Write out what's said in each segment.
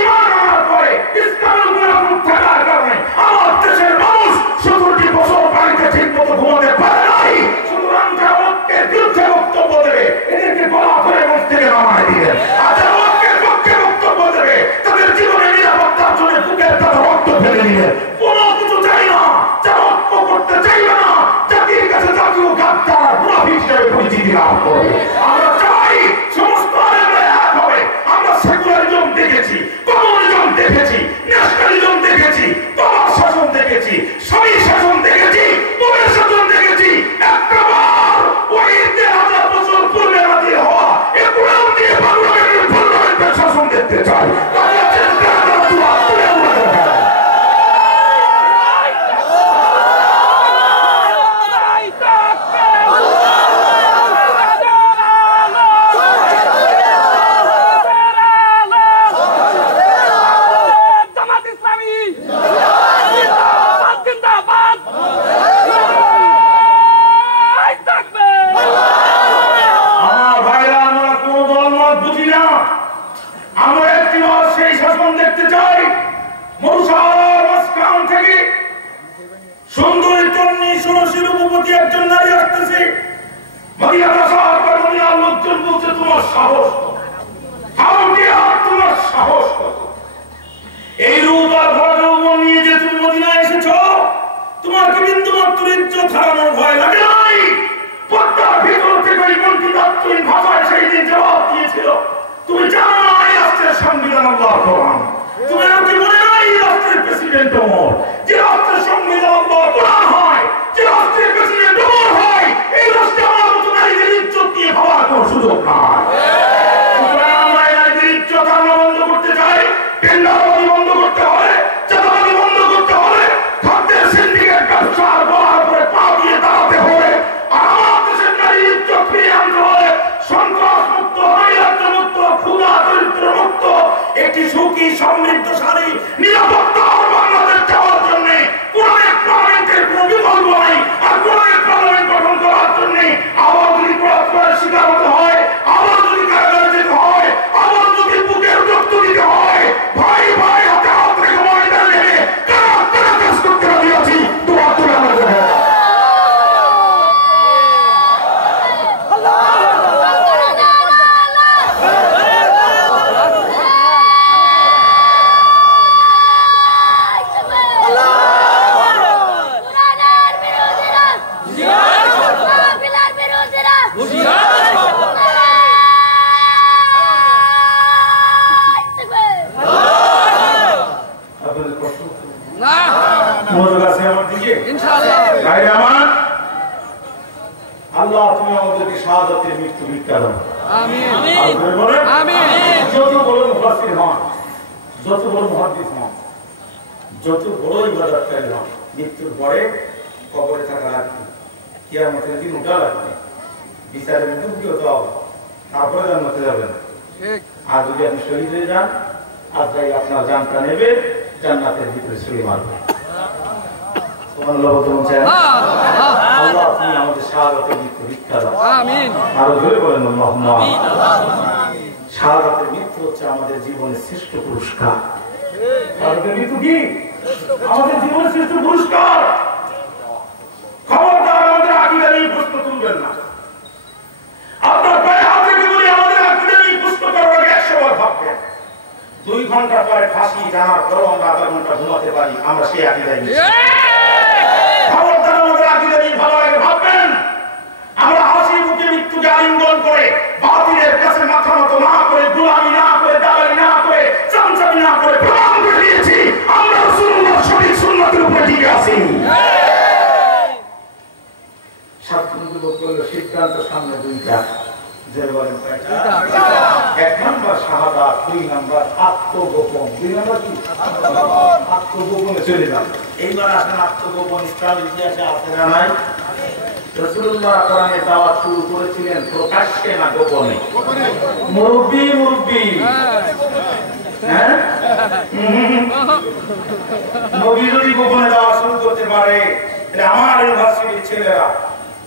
ঈমান আনার পরে ইসলামের উপর আমল থাকার কারণে আমার দেশের মানুষ 17টি বছর বাড়িতে ঠিকমতো ঘুমাতে পারে নাই। সুতরাং যারা ঐক্যের বিরুদ্ধে বক্তব্য দেবে এদেরকে গলা ধরে মঞ্চ থেকে নামায় দিবেন। আর যারা ঐক্যের পক্ষে বক্তব্য দেবে তাদের জীবনের নিরাপত্তার জন্য বুকের তারা রক্ত ফেলে দিবেন। কোনো কিছু চাই না, যারা ঐক্য করতে চাইবে না জাতির কাছে জাতীয় গাদ্দার মুনাফিক হিসেবে পরিচিতি লাভ করবে। আমরা চাই সমস্ত আলেমরা এক হবে। আমরা সেকুলারিজম দেখেছি, কমিউনিজম দেখেছি, ন্যাশনালিজম দেখেছি, বাবার শাসন দেখেছি, স্বামী শাসন দেখেছি, মোমের শাসন দেখেছি। একটাবার ওই 1000 বছর পূর্বে হাজির হওয়া এ কোরআন দিয়ে পার্লামেন্টের শাসন দেখতে চাই।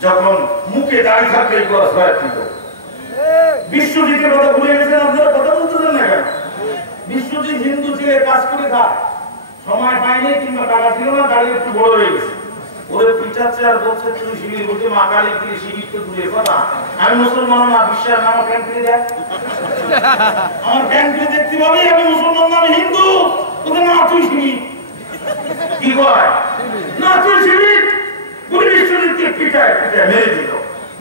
যখন মুখে দাঁড়িয়ে থাকলে বিশ্বজিতের কথা ভুলে গেছেন আপনারা, কথা বলতেছেন না কেন? বিশ্বজিৎ হিন্দু ছেলে কাজ করে খায়, সময় পায়নি কিংবা টাকা ছিল না, গাড়ি একটু বড় হয়ে গেছে, ওরে পিঠাচ্ছে আর বলছে তুমি শিবির বলছে মা কালী কিনে শিবির তো দূরে কথা, আমি মুসলমান না, বিশ্বাস না, আমার প্যান্ট কিনে দেয়, আমার প্যান্ট কিনে দেখতে পাবি আমি মুসলমান না, আমি হিন্দু, ওদের না তুই শিবির কি কয় না তুই শিবির পুলিশ বিশ্বজিৎকে পিঠায় পিঠায় মেরে দিল।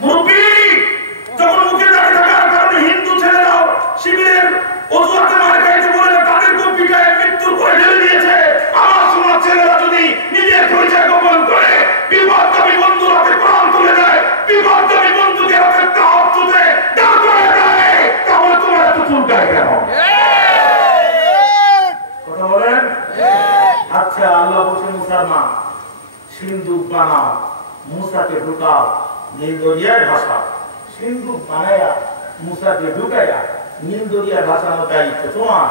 মুরব্বী যখন মুখে দাঁড়িয়ে থাকার কারণে হিন্দু ছেলেরাও শিবিরের অজুহাতে মার খাইতে বলে তাদেরকেও পিঠায় মৃত্যুর করে ঢেলে দিয়েছে। আমার সমাজ ছেলেরা যদি নিজের পরিচয় গোপন করে বিপদগামী বন্ধুর হাতে কোরআন তুলে দেয়, বিপদগামী বন্ধুকে হাতে তাহাজ্জুদ তুলে দাঁড় করে দেয়, তাহলে তোমার এত চুলকায় কেন? কথা বলেন। আচ্ছা আল্লাহ বলছেন মুসার মা সিন্ধুক বানাও, মুসাকে ঢুকাও, নীল দরিয়ায় ভাষা, সিন্ধুক বানায়া মুসাকে ঢুকাইয়া নীল দরিয়ায় ভাষানোর দায়িত্ব তোমার।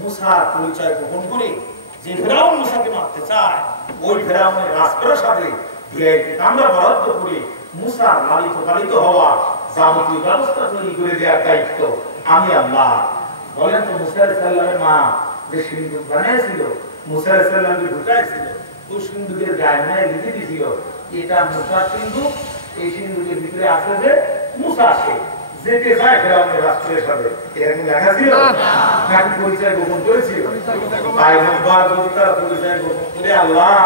মুসার পরিচয় গোপন করে যে ফেরাউন মুসাকে মারতে চায়, ওই ফেরাউনের রাজপ্রাসাদে ভিআইপি কামরা বরাদ্দ করে মুসার লালিত পালিত হওয়া যাবতীয় ব্যবস্থা তৈরি করে দেওয়ার দায়িত্ব আমি আল্লাহ। বলেন তো মুসা আলাইহিস সালামের মা যে সিন্ধুক বানিয়েছিল, মুসা আলাইহিস সালামকে ঢুকাইছিল, ওই সিন্ধুকের গায়ে মায়ে লিখে দিয়েছিল এটা মুসার সিন্ধুক, এই সিন্ধুকের ভিতরে আছে যে মুসা আসে যেতে চায় ফেরাউনের রাষ্ট্রের সাথে, এরকম লেখা ছিল নাকি পরিচয় গোপন করেছিল? তাই রব্বার যদি তারা পরিচয় গোপন করে আল্লাহ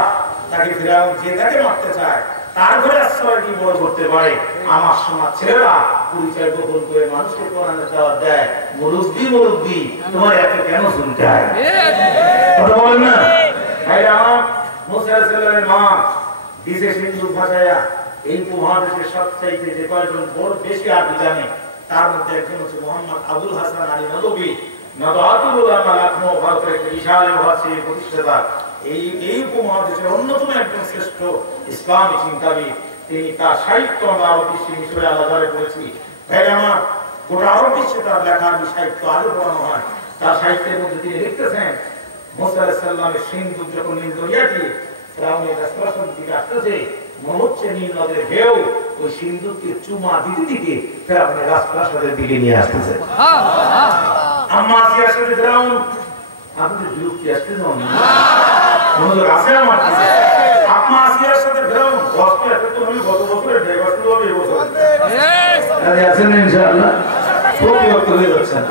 তাকে ফেরাউন যে তাকে মারতে চায় তার ঘরে আশ্রয় কি বড় করতে পারে? আমার সমাজ ছেলেরা পরিচয় গোপন করে মানুষকে কোরআনের দাওয়াত দেয়। মুরব্বি মুরব্বি তোমার এত কেন চুলকায়? কথা বলেন না ভাই আমার। মুসা আলাইহিস সালামের মা দিছে সিন্ধুক ভাষায়া এই উপমহাদেশের সবচাইতে যে কয়েকজন বড় বেশি আরবি জানে তার মধ্যে একজন হচ্ছে মোহাম্মদ আবুল হাসান আলী নদভী, নদওয়াতুল উলামা লখনৌ ভারতের একটি বিশাল ইউনিভার্সিটির প্রতিষ্ঠাতা। এই উপমহাদেশের অন্যতম একজন শ্রেষ্ঠ ইসলামী চিন্তাবিদ। তিনি তার সাহিত্য আমরা আরব বিশ্বে মিশরে আলাদারে করেছি ভাই আমার, গোটা আরব বিশ্বে তার লেখার সাহিত্য আরো পড়ানো হয়। তার সাহিত্যের মধ্যে তিনি লিখতেছেন মুসা আলাইহিস সালামের সিন্ধুক যখন নীল দরিয়া দিয়ে ফেরাউনের রাজপ্রাসাদ দিকে আসতেছে, মনে হচ্ছে নীল নদের ঢেউ ওই সিন্ধুককে চুমা দিতে দিতে ফেরাউনের রাজপ্রাসাদের দিকে নিয়ে আসতেছে। আম্মা আসিয়ার সাথে ফেরাউন আপনাদের বিরক্তি আসতে মনোযোগ আছে আমার? আম্মা আসিয়ার সাথে ফেরাউন বসতে আসতে তো আমি গত বছরের ডাইভার্স হবে এবছর আছেন না ইনশাআল্লাহ। খুব বিরক্ত হয়ে যাচ্ছেন,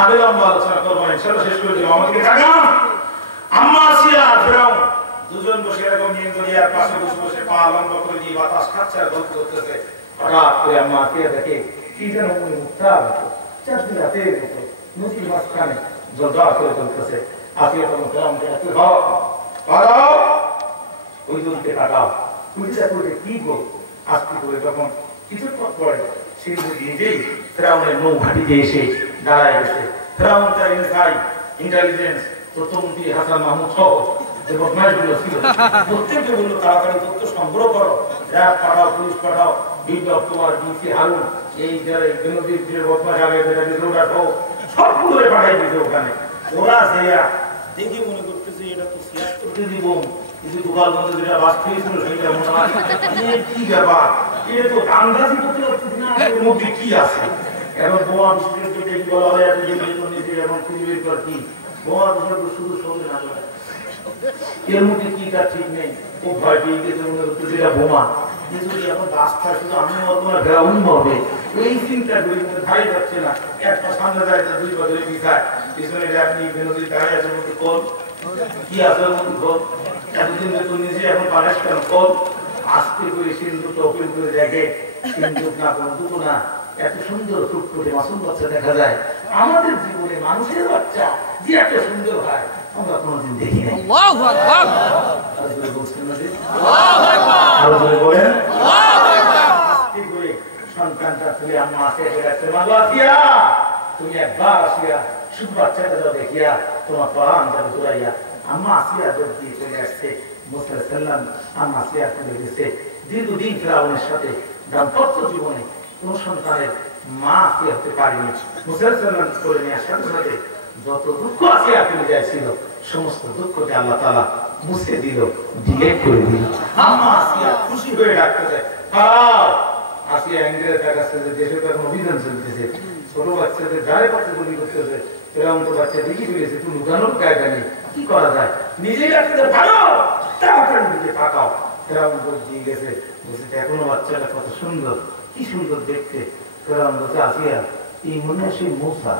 আমি লম্বা আলোচনা করবো না, ইনশাআল্লাহ শেষ করে দিব। আমাকে তাকান, আম্মা আসিয়া আর ফেরাউন দুজন বসে এরকম নীল দরিয়ার পাশে বসে বসে পা লম্বা করে দিয়ে বাতাস খাচ্ছে আর গল্প করতেছে। হঠাৎ করে আম্মা আসিয়া দেখে কি যেন মনে মুক্তা হতো চারদিন রাতের মতো নদীর মাঝখানে জলদা করে চলতেছে। আসিয়া তখন ফেরাউনকে একটু খাও পালাও, ওই জলকে তাকাও, কুড়িটা করে কি গো আস্তে করে যখন কিছুক্ষণ পরে সেই নিজেই ফেরাউনের নৌ ঘাটিতে এসে দাঁড়ায় গেছে। ফেরাউন তার ইন্টেলিজেন্স তথ্যমন্ত্রী হাসান মাহমুদ সহ যে বদমাইশগুলো ছিল প্রত্যেককে বললো তাড়াতাড়ি তথ্য সংগ্রহ করো, র্যাব পাঠাও, পুলিশ পাঠাও, বিপ্লব কুমার, ডিসি হারুন, এই যারা বিনোদীর যে বদমাইশ আগে যেটা বিদ্রোহটা সহ সবগুলো পাঠাই দিতে ওখানে। ওরা সেয়া দেখে মনে করতেছে এটা তো ৭৬ কেজি বোম, কিন্তু গোপাল মধ্যে যেটা বাস খেয়েছিল সেইটা মনে হয় কি ব্যাপার, এটা তো আন্দাজি করতে পারতেছি না এর মধ্যে কি আছে। এখন বোমা বিশেষজ্ঞ বলা হয় এত যে নিজে এবং পৃথিবীর পর কি বোমা বিশেষজ্ঞ শুধু সঙ্গে না করে এর মধ্যে কি তার ঠিক নেই। ও ভয় পেয়ে গেছে মনে করতে যেটা বোমা, কিন্তু এখন বাস খায় শুধু আমি মরবো না ফেরাউন মরবে, এই চিন্তা করি মধ্যে ধারে যাচ্ছে না। একটা সামনে যায় দুই বছরে পিছায় পিছনে আপনি বিনোদী দাঁড়িয়ে আছে মধ্যে কল কি আছে ওর মধ্যে কল এতদিন তো নিজে এখন পারেস কেন কল আস্তে করে সিন্ধুকটা ওপেন করে দেখে সিন্ধুক না কোনো দুটো না, এত সুন্দর টুকটুকে মাসুম বাচ্চা দেখা যায়। আমাদের জীবনে মানুষের বাচ্চা যে এত সুন্দর হয় আমরা কোনোদিন দেখি নাই। সন্তানটা তুলে আম্মা আসে তুমি একবার আসিয়া শুধু বাচ্চাটা যাও দেখিয়া তোমার পরাণ যাবে ঘুরাইয়া। আম্মা আসিয়া দৌড় দিয়ে চলে আসছে, মুসা আলাইহিস সালাম আম্মা আসিয়া তুলে গেছে। দীর্ঘদিন ফেরাউনের সাথে দাম্পত্য জীবনে কোন সন্তানের মা আসিয়া হতে পারেনি। মুসা আলাইহিস সালাম করে নিয়ে আসার সাথে যত দুঃখ আসিয়া ফেলে যাইছিল সমস্ত দুঃখকে আল্লাহ তাআলা মুছে দিল, ডিলেট করে দিল। আম্মা আসিয়া খুশি হয়ে ডাকতে যায় আসিয়া ইংরেজদের কাছে যে দেশে তো এখন অভিযান চলতেছে, ছোট বাচ্চাদের যারে পাশে গুলি করতেছে এরকম তো বাচ্চা দেখি ফেলেছে, তুই লুকানোর কায়দা নেই, কি করা যায়, নিজেই রাখতে ভালো তাড়াতাড়ি দিকে তাকাও। এরকম দিয়ে গেছে, বলছে এখনো বাচ্চাটা কত সুন্দর, কি সুন্দর দেখতে। এরকম বলছে আসিয়া এই মনে হয় সেই মূসা।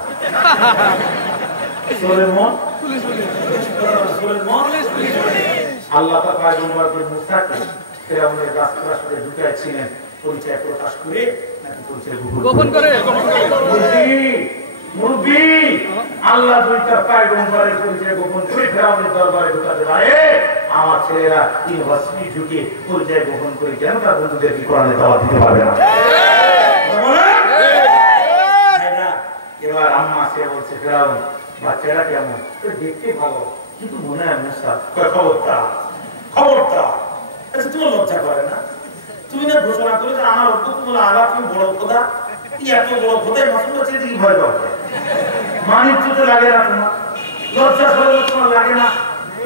আল্লাহ পয়গম্বরকে মূসাকে ফিরআউনের রাজপ্রাসাদে ঢুকাইছিলেন পরিচয় প্রকাশ করে নাকি পরিচয় গোপন করে। মুরব্বি আল্লাহ দুইটা পয়গম্বরের পরিচয় গোপন করে ফিরআউনের দরবারে ঢুকাতে পারে, আমার ছেলেরা ইউনিভার্সিটি ঢুকে পরিচয় গোপন করে কেন তার বন্ধুদেরকে কোরআনে দাওয়াত দিতে পারবে না? এবার আম্মা সে বলছে ফিরআউন বাচ্চারা কেমন, দেখতে ভালো কিন্তু মনে হয় মূসা। খবরদার খবরদার, আচ্ছা তোমার লজ্জা করে না? তুমি না ঘোষণা করে যে আমার অল্প তোমার আলাপ তুমি বড় খোদা, এত বড় খোদায় মাসুম বাচ্চা দিকে ভয় পাবে, মানিজ্যতে লাগে না তোমার, লজ্জা সরল তোমার লাগে না?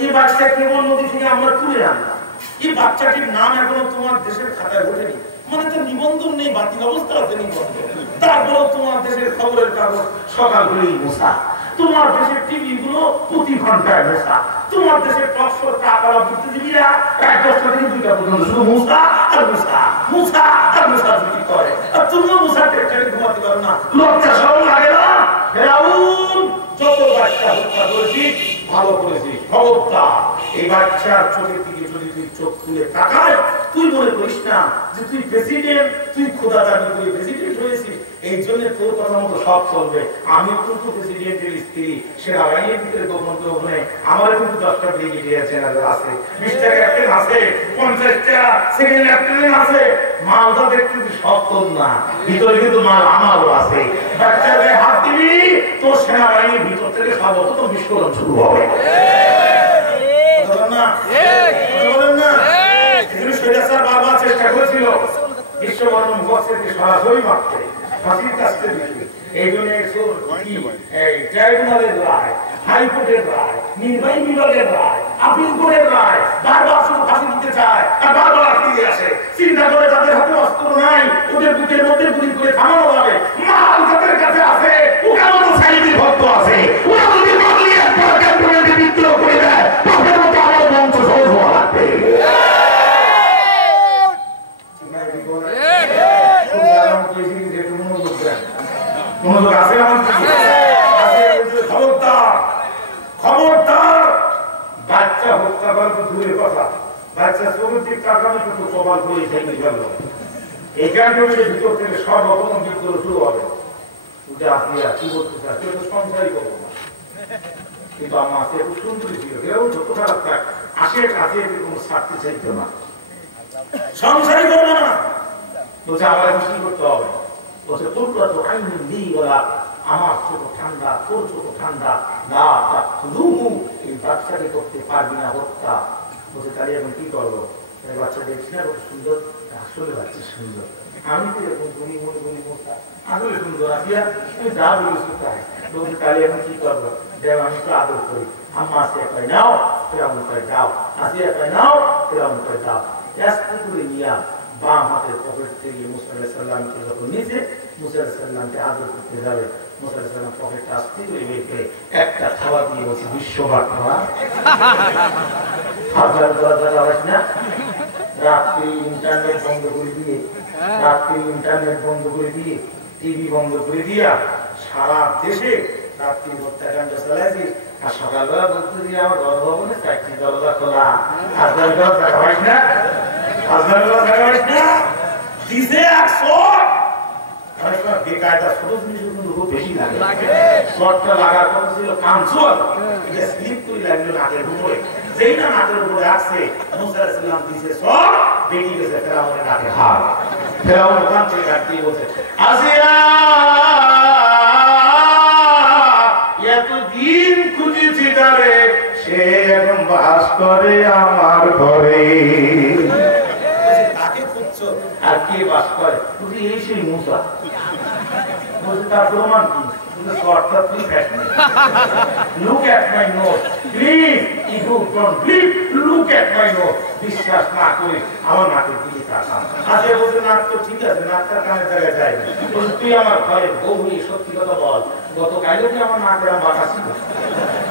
এই বাচ্চা কেবল নদী থেকে আমরা তুলে আনলাম, এই বাচ্চাটির নাম এখনো তোমার দেশের খাতায় ওঠেনি, মানে তো নিবন্ধন নেই, বাতিল অবস্থা আছে নিবন্ধন, তারপরেও তোমার দেশের খবরের কাগজ সকাল হলেই মূসা, তোমার দেশের টিভি গুলো প্রতি ঘন্টায় মূসা, তোমার দেশের টক শোর টাকাওয়ালা বুদ্ধিজীবীরা রাত 10টা থেকে 2টা পর্যন্ত শুধু মূসা আর মূসা, মূসা আর মূসা বিক্রি করে, আর তুমিও মূসার টেনশনে ঘুমাতে পারো না, লজ্জা সরল লাগে না? ফিরআউন যত বাচ্চা হত্যা করেছি ভালো করেছি, খবরদার এই বাচ্চার চোখের দিকে যদি তুই চোখ খুলে তাকায় তুই মনে করিস না যে তুই প্রেসিডেন্ট, তুই খোদা দাবি করে প্রেসিডেন্ট হয়েছিস, এই জন্য তোর কথা মতো সব চলবে। আমি কিন্তু প্রেসিডেন্টের স্ত্রী, সেনাবাহিনীর ভিতরে গোপন গোপনে আমার কিন্তু 10টা ব্রিগেডিয়ার জেনারেল আছে, 20টা ক্যাপ্টেন আছে, 50টা সেকেন্ড লেফটেন্যান্ট আছে, মালটা দেখতে সব তোর না, ভিতরে কিন্তু মাল আমারও আছে। বাচ্চাদের হাত দিবি তোর সেনাবাহিনীর ভিতর থেকে সর্বপ্রথম বিস্ফোরণ শুরু হবে। বারবার চেষ্টা করেছিল বিশ্ববর্ণ মুখস্থকে সরাসরি মারতে, ফাঁসির কাছে দিতে, এই জন্য ট্রাইব্যুনালের রায়, হাইকোর্টের রায়, নির্বাহী বিভাগের রায়, আপিল কোর্টের রায়, বারবার শুধু ফাঁসি দিতে চায় আর বারবার ফিরে আসে। চিন্তা করে তাদের হাতে অস্ত্র নাই, ওদের বুকের মধ্যে গুলি করে থামানো যাবে, মাল যাদের কাছে আছে ওখানে তো সাইডি ভক্ত আছে, ওরা যদি মারলি একবার ক্যান্টনমেন্টে বিদ্রোহ করে দেয় তখন তো আমার বংশ সহজ হওয়া লাগবে। মনোযোগ আছে আমার দিকে? খবরদার খবরদার, বাচ্চা হত্যা করা তো দূরের কথা, বাচ্চা চোখের দিক তাকানো কিন্তু কপাল করে ভেঙে গেল। এই ক্যান্টনমেন্টের ভিতর থেকে সর্বপ্রথম বিদ্রোহ শুরু হবে। আপনি কি বলতে চান? কেউ তো সংসারই করবো না, কিন্তু আমার সে খুব সুন্দরী ছিল, কেউ যত খারাপ থাক আসে কাছে কোনো ছাড়তে চাইত না, সংসারই করবো না। বলছে আমার কি করতে হবে? বলছে তোর তো আইন নেই বলা, আমার চোখ ঠান্ডা, তোর চোখ ঠান্ডা না, এই বাচ্চাকে করতে পারবি না হত্যা। বলছে তাহলে এখন কি করবো? বাচ্চা দেখছি না কত সুন্দর, আসলে বাচ্চা সুন্দর, আমি তো এরকম গুলি মনে গুলি মোটা আসলে সুন্দর, আসিয়া তুমি যা বলিস তাই। বলছে তাহলে এখন কি করবো? দেব আমি তো আদর করি, আম্মা আসিয়া পাই নাও, ফেরাউন করে দাও, আসিয়া পাই নাও, ফেরাউন করে দাও। করে নিয়া বাম হাতের পকেট থেকে মুসা আলাইহিস সালামকে যখন নিচে মুসা আলাইহিস সালামকে আদর করতে যাবে, মুসা আলাইহিস সালাম পকেটটা আস্তে করে বের করে একটা খাওয়া দিয়ে বলছে বিশ্ববার খাওয়া। হাজার হাজার আওয়াজ না, রাত্রি ইন্টারনেট বন্ধ করে দিয়ে, রাত্রি ইন্টারনেট বন্ধ করে দিয়ে, টিভি বন্ধ করে দিয়া সারা দেশে রাত্রি হত্যাকাণ্ড চালাইছি। আর সকালবেলা বলতে দিয়ে আমার গণভবনে 4টি দরজা খোলা, হাজার দরজা হয় না, হাজার দরজা হয় না, দিছে 100। বেকায়দা ছোট জিনিস কিন্তু খুব বেশি লাগে, শর্টটা লাগার কথা ছিল কাঞ্চল, এটা স্লিপ করে লাগলো নাকের উপরে, যেই না নাকের উপরে আসছে মুসা আলাইহিস সালাম দিছে সব বেরিয়ে গেছে ফেরাউনের নাকে হাত। ফেরাউন ওখান থেকে কাটতে বলছে আসিয়া এতদিন খুঁজেছি তারে, সে এখন বাস করে আমার ঘরে। তাকে খুঁজছো আর কে বাস করে? বুঝি এই সেই মুসা। বলছে তার প্রমাণ কি? Look at my nose. Please, you don't believe, look at my nose. বিশ্বাস না করে আমার নাকের দিকে তাকান। আজকে বলছে নাক তো ঠিক আছে, নাকটা কানের জায়গায় যায় না। তুই আমার ঘরে বউ হয়ে সত্যি কথা বল, গতকালও কি আমার নাক এরকম বাঁকাচ্ছিল?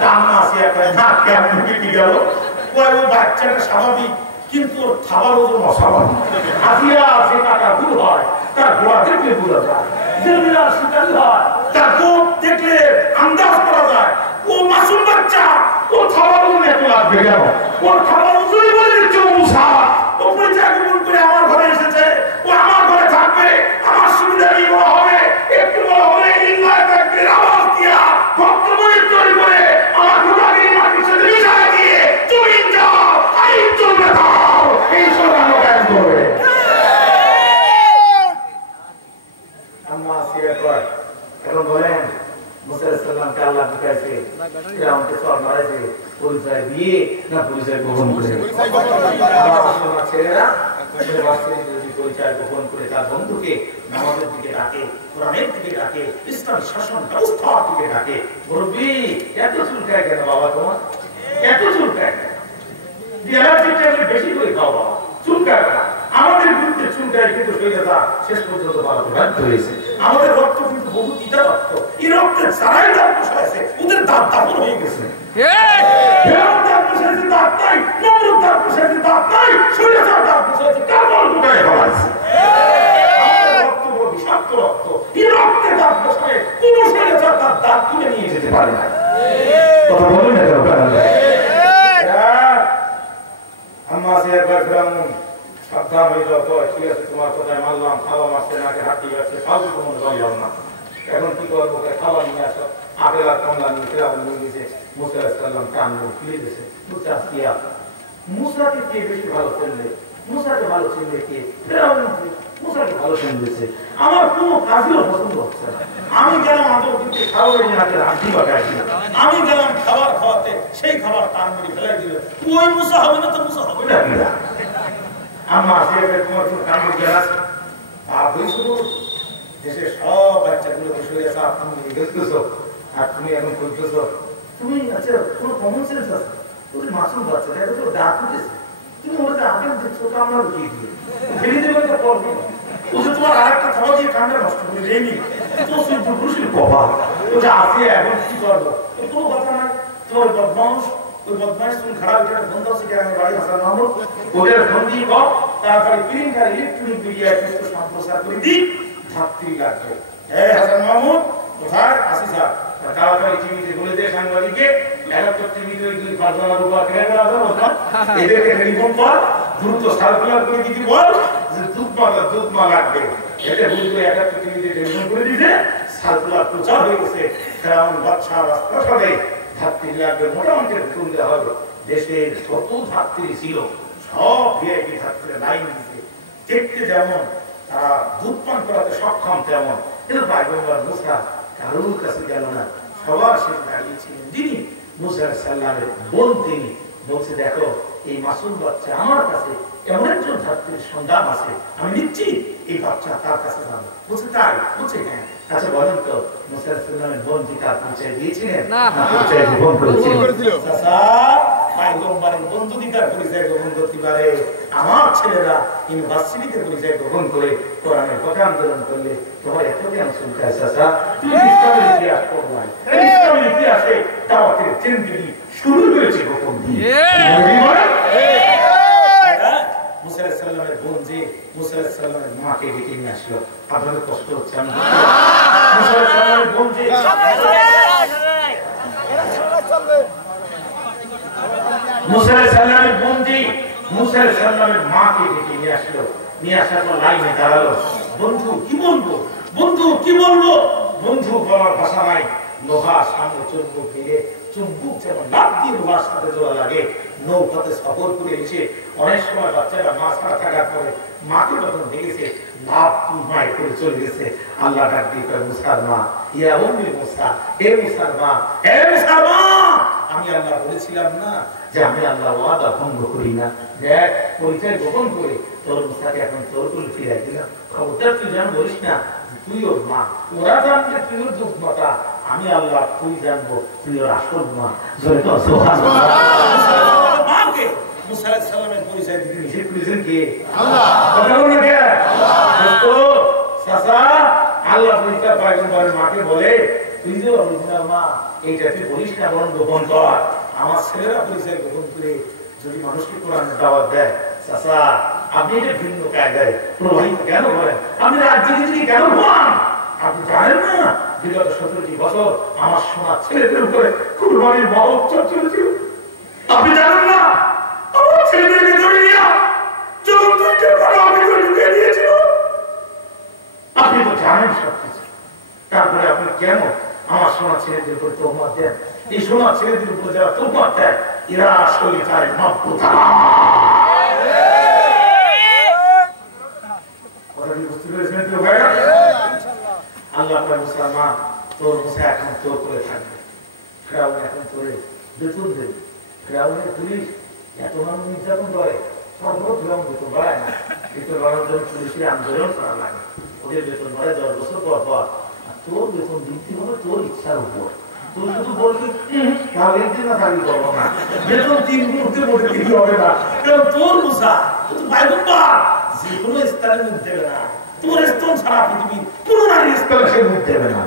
কান্না আসে একটা নাক কেমন কেটে গেল। ওই বাচ্চাটা স্বাভাবিক, কিন্তু ওর খাবার ওজন অস্বাভাবিক। হাতিয়া আছে কাটা ভুল হয়, তার গোড়া দেখলে বোঝা যায়। জমিরা শিকারি হয়, তার গোপ দেখলে আন্দাজ করা যায়। ও মাসুম বাচ্চা, ও খাবার ওজন এত লাগবে কেন? ওর খাবার ওজনই বলে দিচ্ছে ও মুসা। ও পরিচয় গোপন করে আমার ঘরে এসেছে, ও আমার ঘরে থাকবে, আমার সুবিধা নিয়ে বড় হবে, একটু বড় হলে ইল্লাহ তাকবীর আওয়াজ দিয়া বক্তব্য তৈরি করে আমার খোদাগিরি মাটির সাথে মিশায় দিয়ে জমিন যাও আইন চলবে দাও, এই স্লোগান গান করবে। আম্মা সিয়ার এখন বলেন মুসা আলাইহিস সালামকে আল্লাহ বুঝাইছে, ফিরাউনকে সর মারাইছে পরিচয় দিয়ে না পরিচয় গোপন করে? আমার ছেলেরা পরিচয় গোপন করে তার বন্ধুকে নামাজের দিকে ডাকে, কোরআনের দিকে ডাকে, ইসলামী শাসন ব্যবস্থার দিকে ডাকে। মুরব্বি এত চুলকায় কেন বাবা তোমার? এত চুলকায় কেন? বেশি করে খাও বাবা, চুলকায় না। আমাদের বিরুদ্ধে চুলকায় কিন্তু শরীরটা শেষ পর্যন্ত বাড়াতে বাধ্য হয়েছে। আমাদের রক্ত কিন্তু বহু তিতা রক্ত, এই রক্তের সারাই দাঁত বসাইছে, ওদের দাঁত দাপন হয়ে গেছে। দাঁত বসাইছে, দাঁত নাই, নমরুদ দাঁত বসাইছে, দাঁত নাই, শরীরের দাঁত বসাইছে, কাপড় ঢুকায় ফেলাইছে। রক্ত বড় বিষাক্ত রক্ত, এই রক্তে দাঁত বসায় কোন শরীরের দাঁত তুলে নিয়ে যেতে পারে না। কথা বলেন না আম্মা সে একবার ফিরাউন সাবধান হয়ে যাও, তো ঠিক আছে তোমার কোথায় মারলাম, খাওয়া মারছে নাকে হাঁটি আছে, ফালতু তোমার যাইও না। এখন কি করবো? খাওয়া নিয়ে আসো, আপেল আর কমলা নিয়ে ফিরাউন নিয়ে গেছে। মুসা আলাইহিস সালাম কান নিয়ে ফিরে গেছে। মুসাকে কে বেশি ভালো চিনবে? মুসাকে ভালো চিনবে কে? ফিরাউন মুসাকে ভালো চিনবেছে। আমার কোনো কাজও পছন্দ হচ্ছে না। আমি গেলাম আদর দিতে, খাওয়াই নাকে হাঁটি বাঁকাই দিল। আমি গেলাম খাবার খাওয়াতে, সেই খাবার তার মুড়ি ফেলাই দিল। ওই মুসা হবে না তো মুসা হবে না। আম্মা আসিয়াকে তোমার কোনো কাম গেলাস আর হইছো দেশের সব বাচ্চাগুলো সরিয়ে আসা তুমি দেখতেছো, আর তুমি এখন করতেছো। তুমি আচ্ছা কোনো কমন সেন্স আছে? তুমি মাসুম বাচ্চা, দেখো তো ডাক উঠেছে, তুমি ওটা আপেল দিচ্ছ, ওটা আমরা উঠিয়ে দিয়ে ফেলে দেবেন তো পড়বে। ওটা তোমার আর একটা খাওয়া দিয়ে কান্না নষ্ট করে রেনি তো পুরুষের কপাল। ওটা আসে এখন কি করবো? কোনো কথা না, তোমার বদমাস ওই বদমাস তুমি খারাপ এটা বন্ধ আছে কি আমার বাড়ি হাসান মাহমুদ ওদের ফোন দিয়ে কর, তারপরে প্রিন্টার ইলেকট্রনিক মিডিয়া কিন্তু সম্প্রচার করে দিই, ধাত্রী লাগবে। হ্যাঁ হাসান মাহমুদ কোথায় আসিস? তাড়াতাড়ি টিভিতে বলে দে সাংবাদিককে, একাত্তর টিভিতে ওই দুই পাঁচজনের উপর খেয়ে গেল এদেরকে টেলিফোন কর, দ্রুত সার্কুলার করে দিতে বল যে দুধ মা লাগবে। এতে বুঝবে একাত্তর টিভিতে টেলিফোন করে দিতে সার্কুলার প্রচার হয়ে গেছে। ফেরাউন বাদশা রাস্তা সবে ধাত্রী লাগবে, মোটামুটি হুকুম দেওয়া হবে। দেশের যত ধাত্রী ছিল সব ভিআইপি ধাত্রীরা লাইন দিতে, দেখতে যেমন তারা দুধ পান করাতে সক্ষম তেমন। কিন্তু পয়গম্বর মুসা কারোর কাছে গেল না, সবার শেষে দাঁড়িয়েছিলেন যিনি মুসা আলাইহিস সালামের বোন। তিনি বলছে দেখো এই মাসুম বাচ্চা আমার কাছে এমন একজন ধাত্রীর সন্ধান আছে, আমি নিচ্ছি এই বাচ্চা তার কাছে যাবো। বলছে তাই? বলছে হ্যাঁ। আচ্ছা বলেন তো মুসা আলাইহিস সালামের বোন কি তার পরিচয় দিয়েছিলেন? না, পরিচয় গোপন করেছিলেন। চাচা পয়গম্বরের বন্ধু দিকার পরিচয় গোপন করতে পারে, আমার ছেলেরা ইউনিভার্সিটিতে পরিচয় গোপন করে কোরআনের কথা আন্দোলন করলে তোমার এত কেন শুনতে চাচা? তুমি ইসলামের ইতিহাস পড়ো নাই, ইসলামের ইতিহাসে দাওয়াতের জিন্দেগি শুরু হয়েছে গোপন দিয়ে। মুসা আলাইহিস সালামের বোন যে মুসা আলাইহিস সালামের মাকে ডেকে নিয়ে আসলো, আপনাদের কষ্ট হচ্ছে? আমি মুসা আলাইহিস সালামের বোন যে মুসা আলাইহিস সালামের বোন যে মুসা আলাইহিস সালামের মাকে ডেকে নিয়ে আসলো, নিয়ে আসার পর লাইনে দাঁড়ালো। বন্ধু কি বলবো, বন্ধু কি বলবো? বন্ধু বলার ভাষা নাই। লোহা সামনে চুম্বক ফিরে, চুম্বক যেমন লাভ দিয়ে লোহার সাথে জোড়া লাগে। নৌকাতে সফর করে এসে অনেক সময় বাচ্চারা মাছ ছাড়া থাকার পরে মাকে যখন দেখেছে লাভ মায় করে চলে গেছে। আল্লাহ ডাক দিয়ে কয় মুসার মা, ইয়া উম্মি মুসা, হে মুসার মা, হে মুসার মা, আমি আল্লাহ বলেছিলাম না যে আমি আল্লাহ ওয়াদা ভঙ্গ করি না। দেখ পরিচয় গোপন করে তোর মুসাকে এখন তোর করে ফিরাই দিলাম। খবরদার তুই যেন বলিস না তুই ওর মা, ওরা জানলে তুই ওর দুধ মাতা, আমি আল্লাহ তুই জানবো তুই ওর আসল মা। মুসা আলাইহিস সালামের পরিচয় দিতে নিষেধ করেছেন কে? আল্লাহ। কথা বলেন কে? আল্লাহ। চাচা আল্লাহ পরিচয় পয়গম্বরের মাকে বলে তুই যে অরিজিনাল মা এইটা তুই বলিস না, বরং গোপন কর। আমার ছেলেরা পরিচয় গোপন করে যদি মানুষকে কোরআনের দাওয়াত দেয়, চাচা আপনি এটা ভিন্ন কায়দায় প্রবাহিত কেন করেন? আপনি রাজনীতি কেন ঘুমান? আপনি জানেন না বিগত 17টি বছর আমার সোনার ছেলেদের উপরে কুরবানির মহোৎসব চলেছিল? আপনি জানেন না আমার ছেলেদেরকে জড়িয়ে যখন ঢুকিয়ে দিয়েছিল? আপনি তো জানেন সবকিছু, তারপরে আপনি কেন আমার সোনার ছেলেদের উপরে তোহমত দেন? এই সোনার ছেলেদের উপরে যারা তোহমত দেয় এরা আসলে তাই নব্যতা। কথা কি বুঝতে পেরেছেন কেউ ভাইরা? আল্লাহ মুসলমান তোর মুসা এখন তোর করে থাকবে, ফেরাউন এখন তোরে বেতন দেবে। ফেরাউনের পুলিশ এত মানুষ নির্যাতন করে, তারপর ফেরাউন বেতন বাড়ায় না। বেতন বাড়ানোর জন্য পুলিশের আন্দোলন করা লাগে, ওদের বেতন বাড়ায় 10 বছর পর পর। আর তোর বেতন দিতে হবে তোর ইচ্ছার উপর। তুই শুধু বলবি তাহলে একদিন না থাকি করবো না, বেতন 3 মুহূর্তের মধ্যে দিতে হবে না, কারণ তোর মুসা তুই পয়গম্বর, যে কোনো স্থানে মুখ দেবে না। তোর স্তন ছাড়া পৃথিবীর কোন নারী স্তন সে মুখ দেবে না।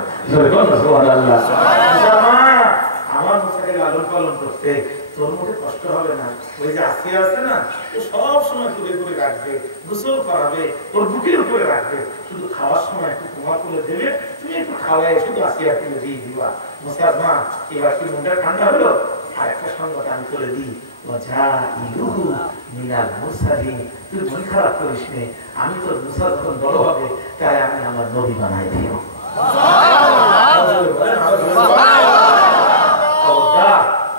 আমার মুসাকে লালন পালন করতে তোর মধ্যে কষ্ট হবে না। ওই যে আসিয়া আছে না, ও সব সময় তুলে করে রাখবে, গোসল করাবে, ওর বুকের উপরে রাখবে, শুধু খাওয়ার সময় একটু তোমার তুলে দেবে, তুমি একটু খাওয়াই শুধু আসিয়া তুলে দিয়ে দিবা। মুসার মা এবার কি মনটা ঠান্ডা হলো? আর একটা সংবাদ আমি তুলে দিই, তুই মন খারাপ করিস নে, আমি তোর মুসা যখন বড় হবে তাই আমি আমার নবী বানাই দিও।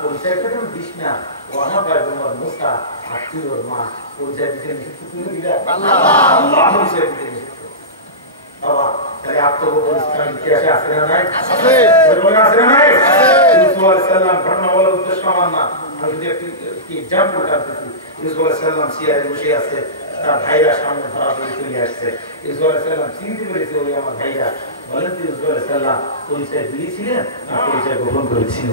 পরিচয়টা তুমি দিস না, ও আমার পয়গম্বর মুসা আর তুই ওর মা, পরিচয় দিতে নিষেধ তুমি দিলা? আল্লাহ পরিচয় দিতে নিষেধ। বাবা তাহলে আত্মগোপন ইসলাম ইতিহাসে আছে না নাই? আছে। আছে না নাই? ইউসুফ আলাইহিস সালাম ঘটনা বলার উদ্দেশ্য আমার না, আমি যদি একটি এক্সাম্পল টানতেছি। ইউসুফ আলাইহিস সালাম সিয়ারে বসে আছে, তার ভাইরা সামনে ধরা পড়ে চলে আসছে। ইউসুফ আলাইহিস সালাম চিনতে পেরেছে ওই আমার ভাইরা। বলেন তো ইউসুফ আলাইহিস সালাম পরিচয় দিয়েছিলেন না পরিচয় গোপন করেছিলেন?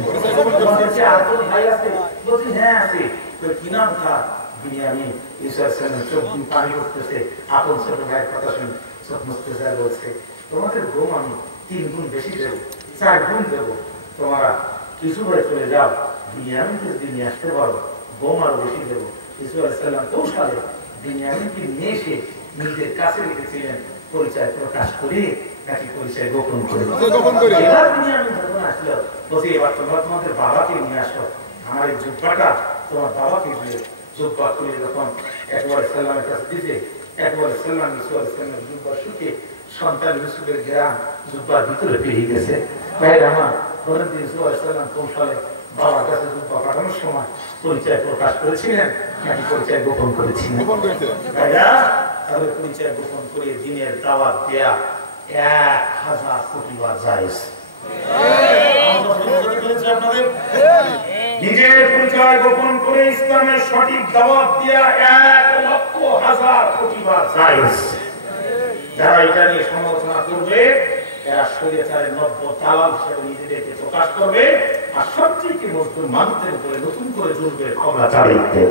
আর কোন ভাই আছে? বলছি হ্যাঁ আছে। কি নাম তার? বিনিয়ামিন। ইউসুফ আলাইহিস সালাম চোখ দিয়ে পানি পড়তেছে, আপন ছোট ভাইয়ের কথা শুনে চোখ মুছতে যায়, বলছে তোমাদের ঘুম আমি 3 গুণ বেশি দেবো, 4 গুণ দেবো, তোমরা কিছু করে চলে যাও, বিনিয়ামিনকে যদি নিয়ে আসতে পারো ঘুম আরো বেশি দেবো। ইউসুফ আলাইহিস সালাম কৌশলে বিনিয়ামিনকে নিয়ে এসে নিজের কাছে রেখেছিলেন, পরিচয় প্রকাশ করে নাকি পরিচয় গোপন করে। এবার বিনিয়ামিন যখন আসলো বলছে এবার তোমরা তোমাদের বাবাকে নিয়ে আসো, আমার এই জুব্বাটা তোমার বাবাকে দিয়ে জুব্বা খুলে যখন একবার সাল্লামের কাছে দিতে, একবার সাল্লাম ইউসুফ আলাইহিস সালামের জুব্বা শুকে সন্তান ইউসুফের গ্রাম জুব্বার ভিতরে পেয়ে গেছে। ভাইরা আমার বলেন ইউসুফ আলাইহিস সালাম কৌশলে বাবার কাছে জুব্বা পাঠানোর সময় পরিচয় প্রকাশ করেছিলেন নাকি পরিচয় গোপন করেছিলেন? ভাইরা তাহলে পরিচয় গোপন করে দিনের দাওয়াত দেয়া 1000 কোটি বার জায়েজ। নিজের পরিচয় গোপন করে ইসলামের সঠিক দাওয়াত দেয়া 1,00,000 কোটি বার জায়েজ। যারা এটা নিয়ে সমালোচনা করবে এরা শরীয়তের নব্য দালাল হিসেবে নিজেদেরকে প্রকাশ করবে, আর সবচেয়ে মজবুত মানুষের উপরে নতুন করে জুলবে কবলা চালাইতে।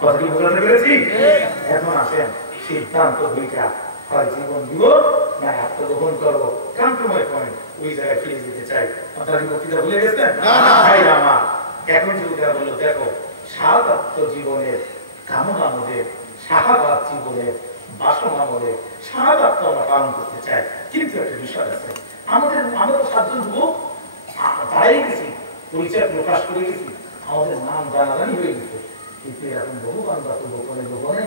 কথা কি বুঝতে পেরেছি? এখন আসেন সিদ্ধান্ত দুইটা, হয় জীবন দিব না আত্মগোপন করবো। কান্ট্রোমাই পয়েন্ট ওই জায়গায় ফিরে যেতে চাই। আপনার বক্তৃতা ভুলে গেছেন? আমার এখন যুবকরা বললো দেখো শাহাদাত জীবনের কামনা মোদের, শাহাদাত জীবনের বাসনা মোদের, শাহাদাত আমরা পালন করতে চাই, কিন্তু একটা বিষয় আছে, আমরা 7 জন যুবক দাঁড়িয়ে গেছি, পরিচয় প্রকাশ করে গেছি, আমাদের নাম জানাজানি হয়ে গেছে, কিন্তু এখন বহু বান্ধব গোপনে গোপনে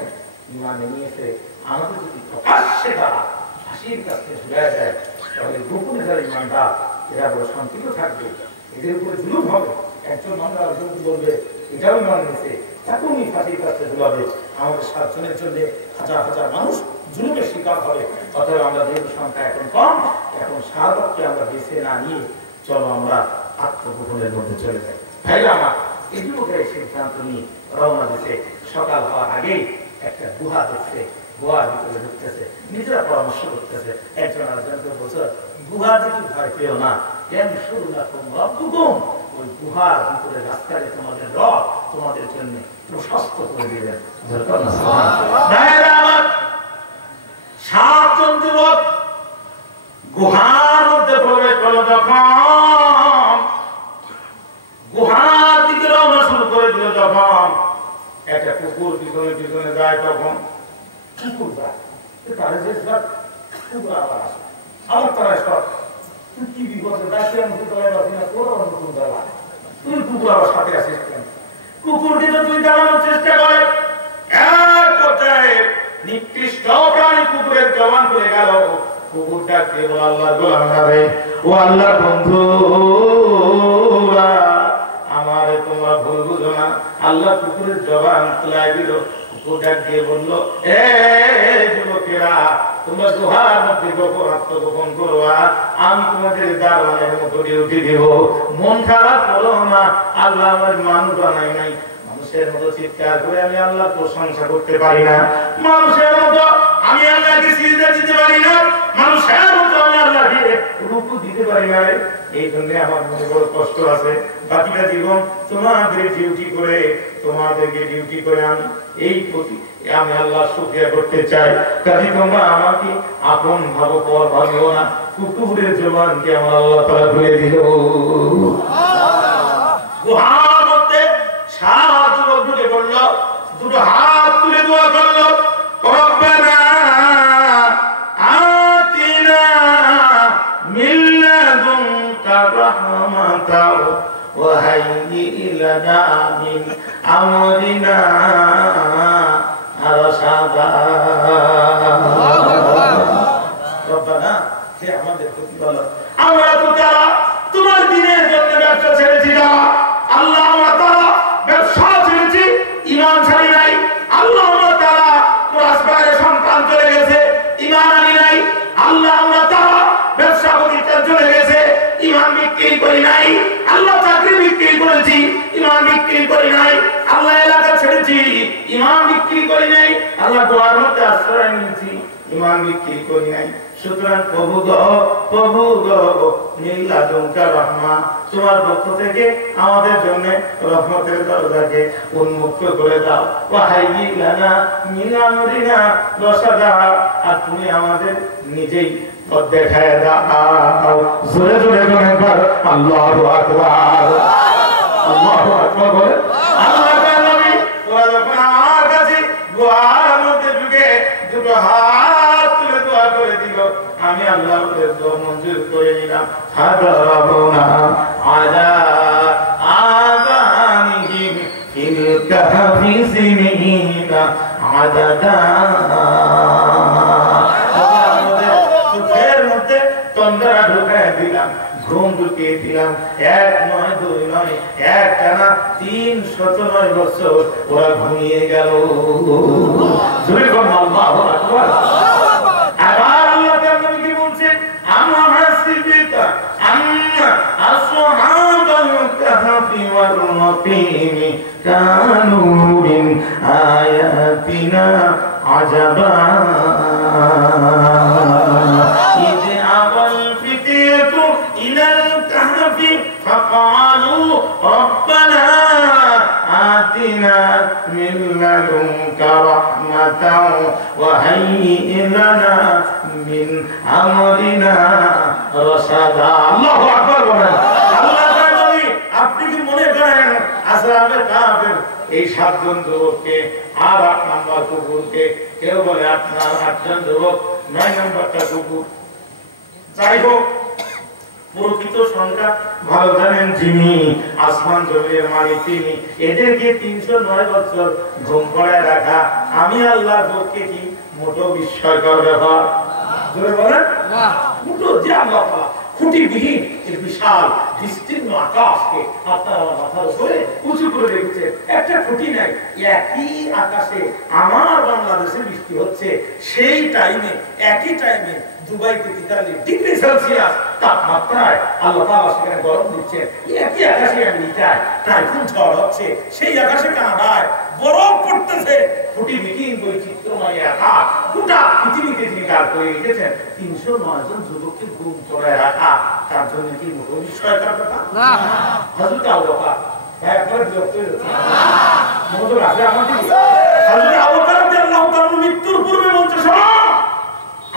ইমান নিয়েছে। আমাদের যদি প্রকাশ্যে তারা ফাঁসির কাছে ঝুলে যায় তাহলে গোপনে যারা ইমানদার এরা বড় শান্তিও থাকবে, এদের উপরে জুলুম হবে। একজন মানুষ আরেকজনকে বলবে এটাও ইমান নিয়েছে, তাকেও নিয়ে ফাঁসির কাছে ঝুলাবে। আমাদের 7 জনের জন্য হাজার হাজার মানুষ জুলুমের শিকার হবে। অতএব আমরা যেহেতু সংখ্যা এখন কম, এখন শাহাদাতকে আমরা বেছে না নিয়ে চলো আমরা আত্মগোপনের মধ্যে চলে যাই। ভাইরা আমার এই যুবকের সিদ্ধান্ত নিয়ে রওনা দিতে সকাল হওয়ার আগেই একটা গুহা দেখছে, গুহার ভিতরে ঢুকতেছে, নিজেরা পরামর্শ করতেছে, একজন আরেকজনকে বলছে গুহা থেকে ভয় পেও না, কেন শুরু না রব্বুকুম ওই গুহার ভিতরে রাস্তায় তোমাদের রথ তোমাদের জন্য প্রশস্ত করে দিলেন। সাতজন যুবক গুহার মধ্যে প্রবেশ করলো, যখন গুহার দিকে রওনা শুরু করে দিল, যখন একটা কুকুর পিছনে পিছনে যায়, তখন কুকুর যায় তারা যে কুকুর আবার আসে, আবার তারা সব তুই কি বিপদে ডাকিয়ে আমি তলায় বাসি না, তোর আমার নতুন দাঁড়া, তুই কুকুর আবার সাথে আসিস কেন? কুকুরকে তো তুই দাঁড়ানোর চেষ্টা করে, এক পর্যায়ে নিকৃষ্ট প্রাণী কুকুরের জবান খুলে গেল। কুকুর ডাকতে বলল, আল্লাহর গোলামেরা রে, ও আল্লাহর বন্ধুরা, আমারে তোমরা ভুল বুঝো না। আল্লাহ কুকুরের জবান খুলে দিল। কুকুর ডাক দিয়ে বলল, এ যুবকেরা, তোমরা গুহার মধ্যে গোপন আত্মগোপন করো, আমি তোমাদের দারোয়ানের মতো ডিউটি দেব। মন খারাপ করো না, আল্লাহ আমার মানুষ বানাই নাই। মানুষের মতো চিৎকার করে আমি আল্লাহর প্রশংসা করতে পারি না, মানুষের মতো আমি আল্লাহকে সিজদা দিতে পারি না, মানুষের মতো আমি আল্লাহকে রুকু দিতে পারি না। এই জন্য আমার মনে বড় কষ্ট আছে। বাকিটা জীবন তোমাদের ডিউটি করে, তোমাদেরকে ডিউটি করে আমি এই প্রতি আমি আল্লাহর শুকরিয়া করতে চাই। কাজে তোমরা আমাকে আপন ভাবো, পর ভাবিও না। কুকুরের জবানকে আমার আল্লাহ তাআলা খুলে দিল। গুহার মধ্যে সাত যুবক ঢুকে পড়ল, দুটো হাত তুলে দোয়া করল, রব্বানা আতিনা মিন লাদুনকা রাহমাতাও ওয়া হাইয়্যি লানা মিন আমরিনা রাশাদা। রব্বানা, হে আমাদের প্রতিপালক, আমরা তো তারা তোমার দ্বীনের জন্য ব্যবসা ছেড়েছি না আল্লাহ, আমরা তারা ব্যবসা ছেড়েছি, ঈমান ছাড়ি নাই আল্লাহ, আমরা তারা রাসবারে সন্তান চলে গেছে, ঈমান আনি নাই আল্লাহ, আমরা তারা ব্যবসা প্রতিষ্ঠান চলে গেছে, ঈমান বিক্রি করি নাই আল্লাহ, চাকরি বিক্রি করেছি, ঈমান বিক্রি করি নাই আল্লাহ, এলাকা ছেড়েছি, ঈমান বিক্রি করি নাই আল্লাহ, দোয়ার মধ্যে আশ্রয় নিয়েছি, ঈমান বিক্রি করি নাই। সুতরাং প্রভু গো মিন লাদুনকা রাহমা, তোমার পক্ষ থেকে আমাদের জন্য রহমতের দরজাকে উন্মুক্ত করে দাও। ওয়া হাইয়্যি লানা মিন আমরিনা রাশাদা, আর তুমি আমাদের নিজেই পথ দেখায় দাও। জোরে জোরে বলেন আল্লাহু আকবার, আল্লাহু আকবার বলে। আল্লাহর নবী ওরা যখন আমার কাছে গুহার মধ্যে ঢুকে দুটো হাত তুলে দোয়া করে দিল, আমি আল্লাহর দোয়া মঞ্জুর করে নিলাম। হাদারাবনা আলা আযানিহিম ফিল কাহফি সিনিনা আদাদা। চোখের মধ্যে তন্দ্রা ঢুকায় দিলাম, ঘুম ঢুকিয়ে দিলাম। 1 নয় 2 নয়, এক টানা 309 বছর ওরা ঘুমিয়ে গেল। জোরে বল আল্লাহু আকবার। আবার আল্লাহ তাআলা নবীকে বলছেন, আমা হাসিবিকা আন্না আসহাবাল কাহফি ওয়ার রাকিম কানু মিন আয়াতিনা আজাবা। فقالوا ربنا آتنا من لدنك رحمة وهيئ لنا من أمرنا رشدا। الله أكبر। আল্লাহ তাআলা আপনি কি মনে করেন আসহাবে কাহফের এই 7 জন যুবককে আর 8 নম্বর কুকুরকে, কেউ বলে 8 জন যুবক 9 নম্বরটা কুকুর, যাই হোক প্রকৃত সংখ্যা ভালো জানেন যিনি, আসমান জমিনের মালিক তিনি। এদেরকে 309 বছর ঘুম পড়ায় রাখা আমি আল্লাহর পক্ষে কি মোটো বিস্ময়কর ব্যাপার? জোরে বলেন না। মোটো যে আল্লাহ তাআলা খুঁটিবিহীন এই বিশাল বিস্তীর্ণ আকাশকে আপনার মাথার উপরে উঁচু করে রেখেছে, একটা খুঁটি নাই। একই আকাশে আমার বাংলাদেশে বৃষ্টি হচ্ছে, সেই টাইমে একই টাইমে দুবাইতে 43 ডিগ্রি সেলসিয়াস তাপমাত্রায় আল্লাহ তাআলা সেখানে গরম দিচ্ছে। একই আকাশে আমেরিকায় টাইফুন ঝড় হচ্ছে, সেই আকাশে কানাডায় বরফ পড়তেছে। ফুটিবিহীন বৈচিত্র্যময় আকাশ, গোটা পৃথিবীতে তিনি গাল করে রেখেছেন। 309 জন যুবককে গুম করে রাখা তার জন্য কি মোটো বিস্ময়কর কথা না? হযরত আবু বকর একবার বিরক্ত হয়ে যাচ্ছে, মনোযোগ আছে আমাদের। হযরত আবু বকর রাদিয়াল্লাহু তাআলা মৃত্যুর পূর্বে বলছে, শোনো,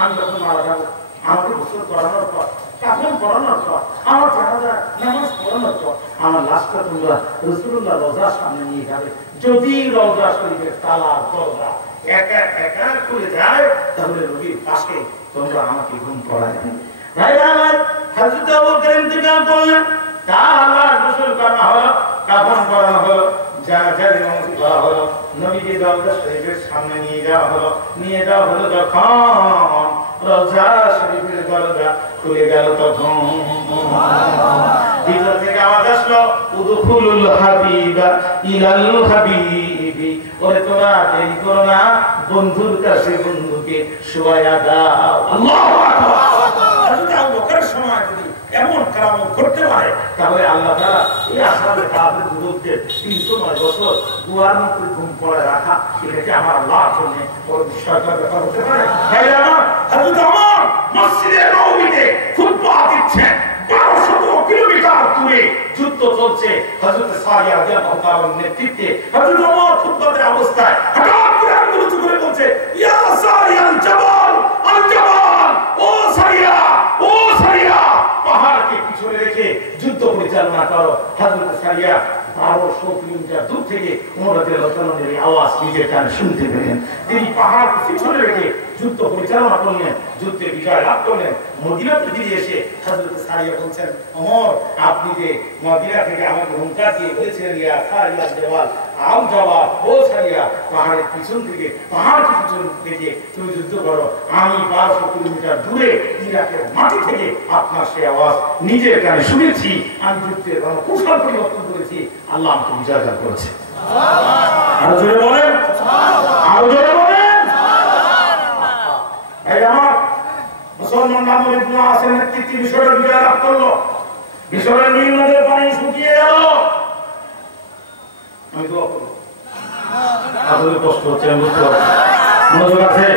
আমি যখন মারা যাবো আমাকে গোসল করানোর পর, কাফন পরানোর পর, আমার জানাজা নামাজ পড়ানোর পর আমার লাশটা তোমরা রাসূলুল্লাহ রওজার সামনে নিয়ে যাবে। যদি রওজা শরীফের তালা দরজা একা একা খুলে যায় তাহলে নবীর পাশে তোমরা আমাকে ঘুম পড়াবে। ভাইরা আমার, হযরত আবু বকর ইন্তেকাল করলেন, তালা গোসল করানো হলো, কাফন পরানো হলো, জানাজার ইমামতি করা হলো, নবীকে রওজা শরীফের সামনে নিয়ে যাওয়া হলো। নিয়ে যাওয়া হলো যখন রওজা শরীফের দরজা খুলে গেল, তখন ভিতর থেকে আওয়াজ আসলো, উদখুলুল হাবিবা ইলাল হাবিবি, ওরে তোমরা দেরি করো না, বন্ধুর কাছে বন্ধুকে শোয়া দাও। আল্লাহু আকবার। হযরত আবু বকরের সময় যদি এমন কারামত করতে পারে তাহলে আল্লাহ তাআলা এই আসহাবে কাফের যুবকদের 309 বছর গুহার মধ্যে ঘুম পড়ে রাখা, এটা কি আমার আল্লাহর জন্য বড় বিস্ময়কর ব্যাপার হতে পারে? ভাইরা আমার, হযরত ওমর মসজিদে নববীতে খুতবা দিচ্ছেন, 1200 কিলোমিটার দূরে যুদ্ধ চলছে। হযরত সারিয়া রাদিয়াল্লাহু তাআলার নেতৃত্বে হযরত ওমর খুতবাতে অবস্থায় হঠাৎ করে আঙ্গুল উঁচু করে বলছে, ইয়া সারিয়াল জাবাল আল জাবাল, ও সারিয়া, ও সারিয়া, পাহাড়কে পিছনে রেখে যুদ্ধ পরিচালনা করো। হযরত সারিয়া 1200 কিলোমিটার দূর থেকে ওমর রাদিয়াল্লাহু তাআলার এই আওয়াজ নিজের কানে শুনতে পেলেন। তিনি পাহাড়কে পিছনে রেখে যুদ্ধ পরিচালনা করলেন, যুদ্ধে বিজয় লাভ করলেন। মদিনাতে ফিরে এসে হযরত সারিয়া বলছেন, ওমর, আপনি যে মদিনা থেকে আমাকে হুঙ্কার দিয়ে বলেছিলেন, ইয়া সারিয়াল জাবাল আল জাবাল, ও সারিয়া, পাহাড়ের পিছন থেকে, পাহাড়ের পিছন থেকে তুমি যুদ্ধ করো। আমি 1200 কিলোমিটার দূরে ইরাকের মাটি থেকে আপনার সেই আওয়াজ নিজের কানে শুনেছি। আমি যুদ্ধের কৌশল পরিবর্তন করেছি, আল্লাহ আমাকে বিজয় দান করেছে। আরো জোরে বলেন, আরো জোরে বলেন। এই আমার মুসলমান আমর ইবনে আসের নেতৃত্বে মিশরের বিজয় লাভ করলো। মিশরের নীল নদের পানি শুকিয়ে গেল। আমি দোয়া করব, আপনাদের কষ্ট হচ্ছে, আমি বুঝতে পারছি। মনোযোগ আছে,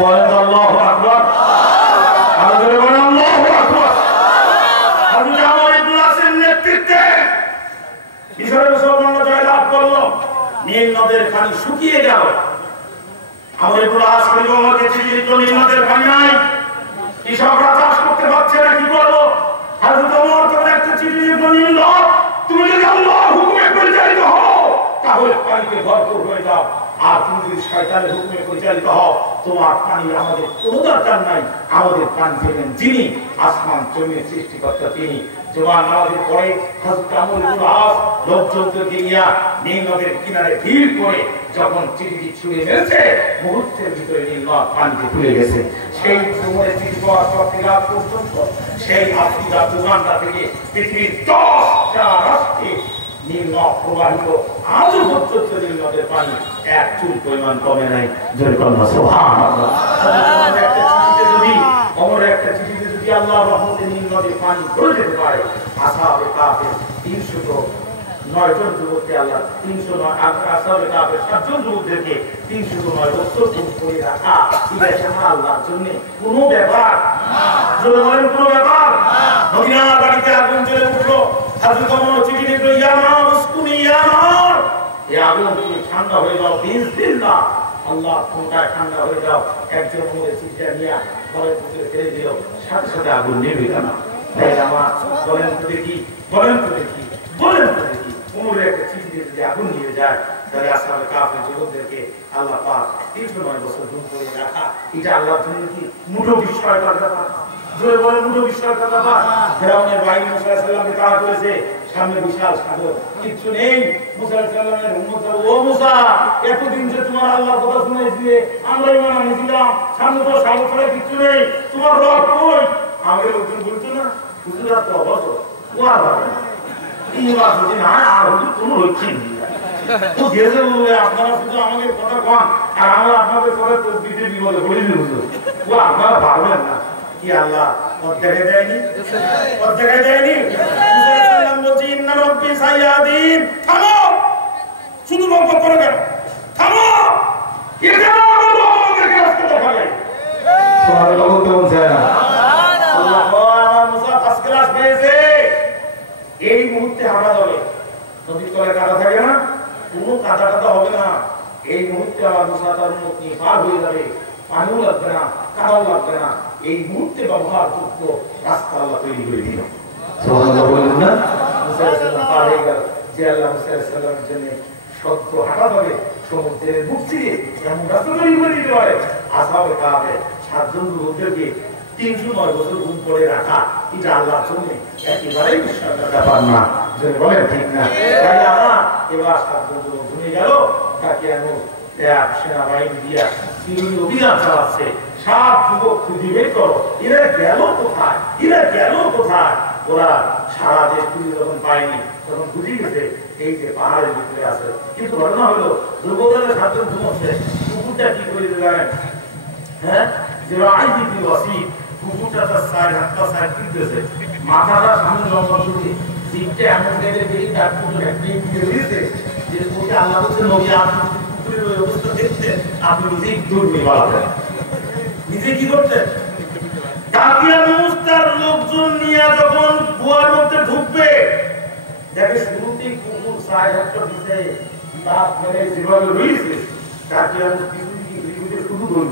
বলেন তো আল্লাহু আকবার। আরো জোরে বলেন আল্লাহু আকবার। হযরত আমর ইবনে আসের নেতৃত্বে মিশরের মুসলমানরা জয় লাভ করলো। নীল নদের পানি শুকিয়ে গেল। আমর ইবনে আস বলল, আমাকে চিঠি দিল, নীল নদের পানি নাই, কৃষকরা চাষ করতে পারছে না, কি করবো? হযরত ওমর তখন একটা চিঠি দিল, নীল নদ, তুমি যদি আল্লাহর হুকুমে পরিচালিত হও তাহলে পানিতে ভরপুর হয়ে যাও, আর তুমি যদি শয়তানের হুকুমে পরিচালিত হও তোমার পানি আমাদের কোনো দরকার নাই। আমাদের পানি দেবেন যিনি, আসমান জমির সৃষ্টিকর্তা তিনি। জোয়ান নামাজের পরে হযরত আমর ইবনে আস লোকজনকে নিয়ে নীল নদের কিনারে ভিড় করে যখন চিঠিটি ছুঁড়ে মেরেছে, মুহূর্তের ভিতরে নীল নদ পানিতে ভুলে গেছে। সেই সময় চিঠি পাওয়ার পর থেকে আজ পর্যন্ত সেই আফ্রিকা উগান্ডা থেকে পৃথিবীর 10টা রাষ্ট্রে নীল নদ প্রবাহিত, আজও পর্যন্ত নীল নদের পানি এক চুল পরিমাণ কমে নাই। জোরে বলুন সুবহানাল্লাহ। একটা চিঠিতে যদি, ওমর একটা চিঠিতে যদি আল্লাহর রহমতে নীল নদের পানি ভরে যেতে পারে, আসহাবে কাফের 309 জন যুবককে আল্লাহ 309 আসহাবে কাফের 7 জন যুবকদেরকে 309 বছর ধরে করে রাখা, এটা আল্লাহর জন্য কোনো ব্যাপার না। জোরে বলেন কোনো ব্যাপার না। মদিনার বাড়িতে আগুন জ্বলে উঠলো। হযরত ওমর চিঠি লিখলো, ইয়া নার উসকুনি ইয়া নার, এই আগুন তুমি ঠান্ডা হয়ে যাও বিসমিল্লাহ, আল্লাহ তোমরা ঠান্ডা হয়ে যাও। একজন ওমরের চিঠিটা নিয়ে ঘরের ভিতরে ফেলে দিল, সাথে সাথে আগুন নেভে গেল। ভাই আমার, বলেন তো দেখি, বলেন তো দেখি, বলেন তো দেখি, ওমরের একটা চিঠি দিয়ে যদি আগুন নিয়ে যায় তাহলে আসহাবে কাফের যুবকদেরকে আল্লাহ পাক 309 বছর ধরে করে রাখা, এটা আল্লাহর জন্য কি মুঠো বিস্ময়কর ব্যাপার? জোরে বলেন মুঠো বিস্ময়কর ব্যাপার। ফেরাউনের বাহিনী মুসা আলাইহিস সালামকে তাড়া করেছে, সামনে বিশাল সাগর, কিচ্ছু নেই। মুসা আলাইহিস সালামের উম্মত, ও মুসা, এতদিন যে তোমার আল্লাহর কথা শুনেছিলে, আমরা ঈমান আনছিলাম, সামনে তো সাগর ছাড়া কিচ্ছু নেই, তোমার রব কই? আমাদের লোকজন বলতো না, হুজুরা তো অবসর, ও আর হবে না, এইবার যদি না আর হুজুর কোনো লক্ষ্য নেই। তো গেছে আপনারা শুধু আমাদের কথা কন, আর আমরা আপনাদের কথা তসবিতে বিপদে পড়ে দিই হুজুর। ও আপনারা পারবেন না কি আল্লাহ অর্ধেকে দেয়নি অর্ধেকে দেয়নি বলছি ইন্না রব্বি সাইয়াদিন থামো শুধু বকবক করো কেন থামো এটা আমাদের রাস্তা দেখাবে সুবহানাল্লাহ বলতে বলছে না আল্লাহ আমার মুসা ফার্স্ট ক্লাস পেয়েছে এই মুহূর্তে হাঁটা যাবে নদীর তলে কাদা থাকে না কোনো কাদা কাদা হবে না এই মুহূর্তে আমার মুসা তার উন্মুক্তি পার হয়ে যাবে পানিও লাগবে না কাদাও লাগবে না এই মুহূর্তে ব্যবহারযোগ্য রাস্তা আল্লাহ তৈরি করে দিল সুবহানাল্লাহ বলেন না মুসা আলাইহিস পার হয়ে গেল যে আল্লাহ মুসা আলাইহিস সালামের জন্য সত্য হাঁটা যাবে সমুদ্রের মুখ দিয়ে এমন রাস্তা তৈরি করে দিতে পারে আসহাবে কাফে 7 জন যুবকদেরকে 309 বছর ঘুম পড়ে রাখা এটা আল্লাহর জন্য একেবারেই বিশ্বাসের ব্যাপার না যদি বলেন ঠিক না তাই আমার এবার 7 জন যুবক ঘুমিয়ে গেল তাকে আমি সেনাবাহিনী দিয়া সিরিয়াল অভিযান চালাচ্ছে 7 যুবক খুঁজে বের করো এরা গেল কোথায় এরা গেল কোথায় ওরা সারা দেশ খুঁজে যখন পায়নি তখন বুঝে গেছে এই যে পাহাড়ের ভিতরে আছে কিন্তু ঘটনা হলো যুবকদের 7 জন ঘুমোচ্ছে কুকুরটা কি করে দিলেন হ্যাঁ যে আইডি কি ওয়াসি কুকুরটা তার সাইড হাতটা সাইড দিতেছে মাথাটা সামনে লম্বা করে জিভটা এমন করে বেরিয়ে তার পুরো একটি দিয়ে দিয়েছে যে ওকে আল্লাহ বলছে নবী আপনি কুকুরের ওই অবস্থা দেখতে আপনি নিজেই দৌড়ে পালাবেন নিজে কি করতেন কাকিয়া মুস্তার লোকজন নিয়ে যখন কুয়ার মধ্যে ঢুকবে দেখে শুরুতেই কুকুর সাইড হাতটা দিতে দাঁত মেরে যেভাবে রয়েছে কাকিয়া মুস্তি শুধু দৌড়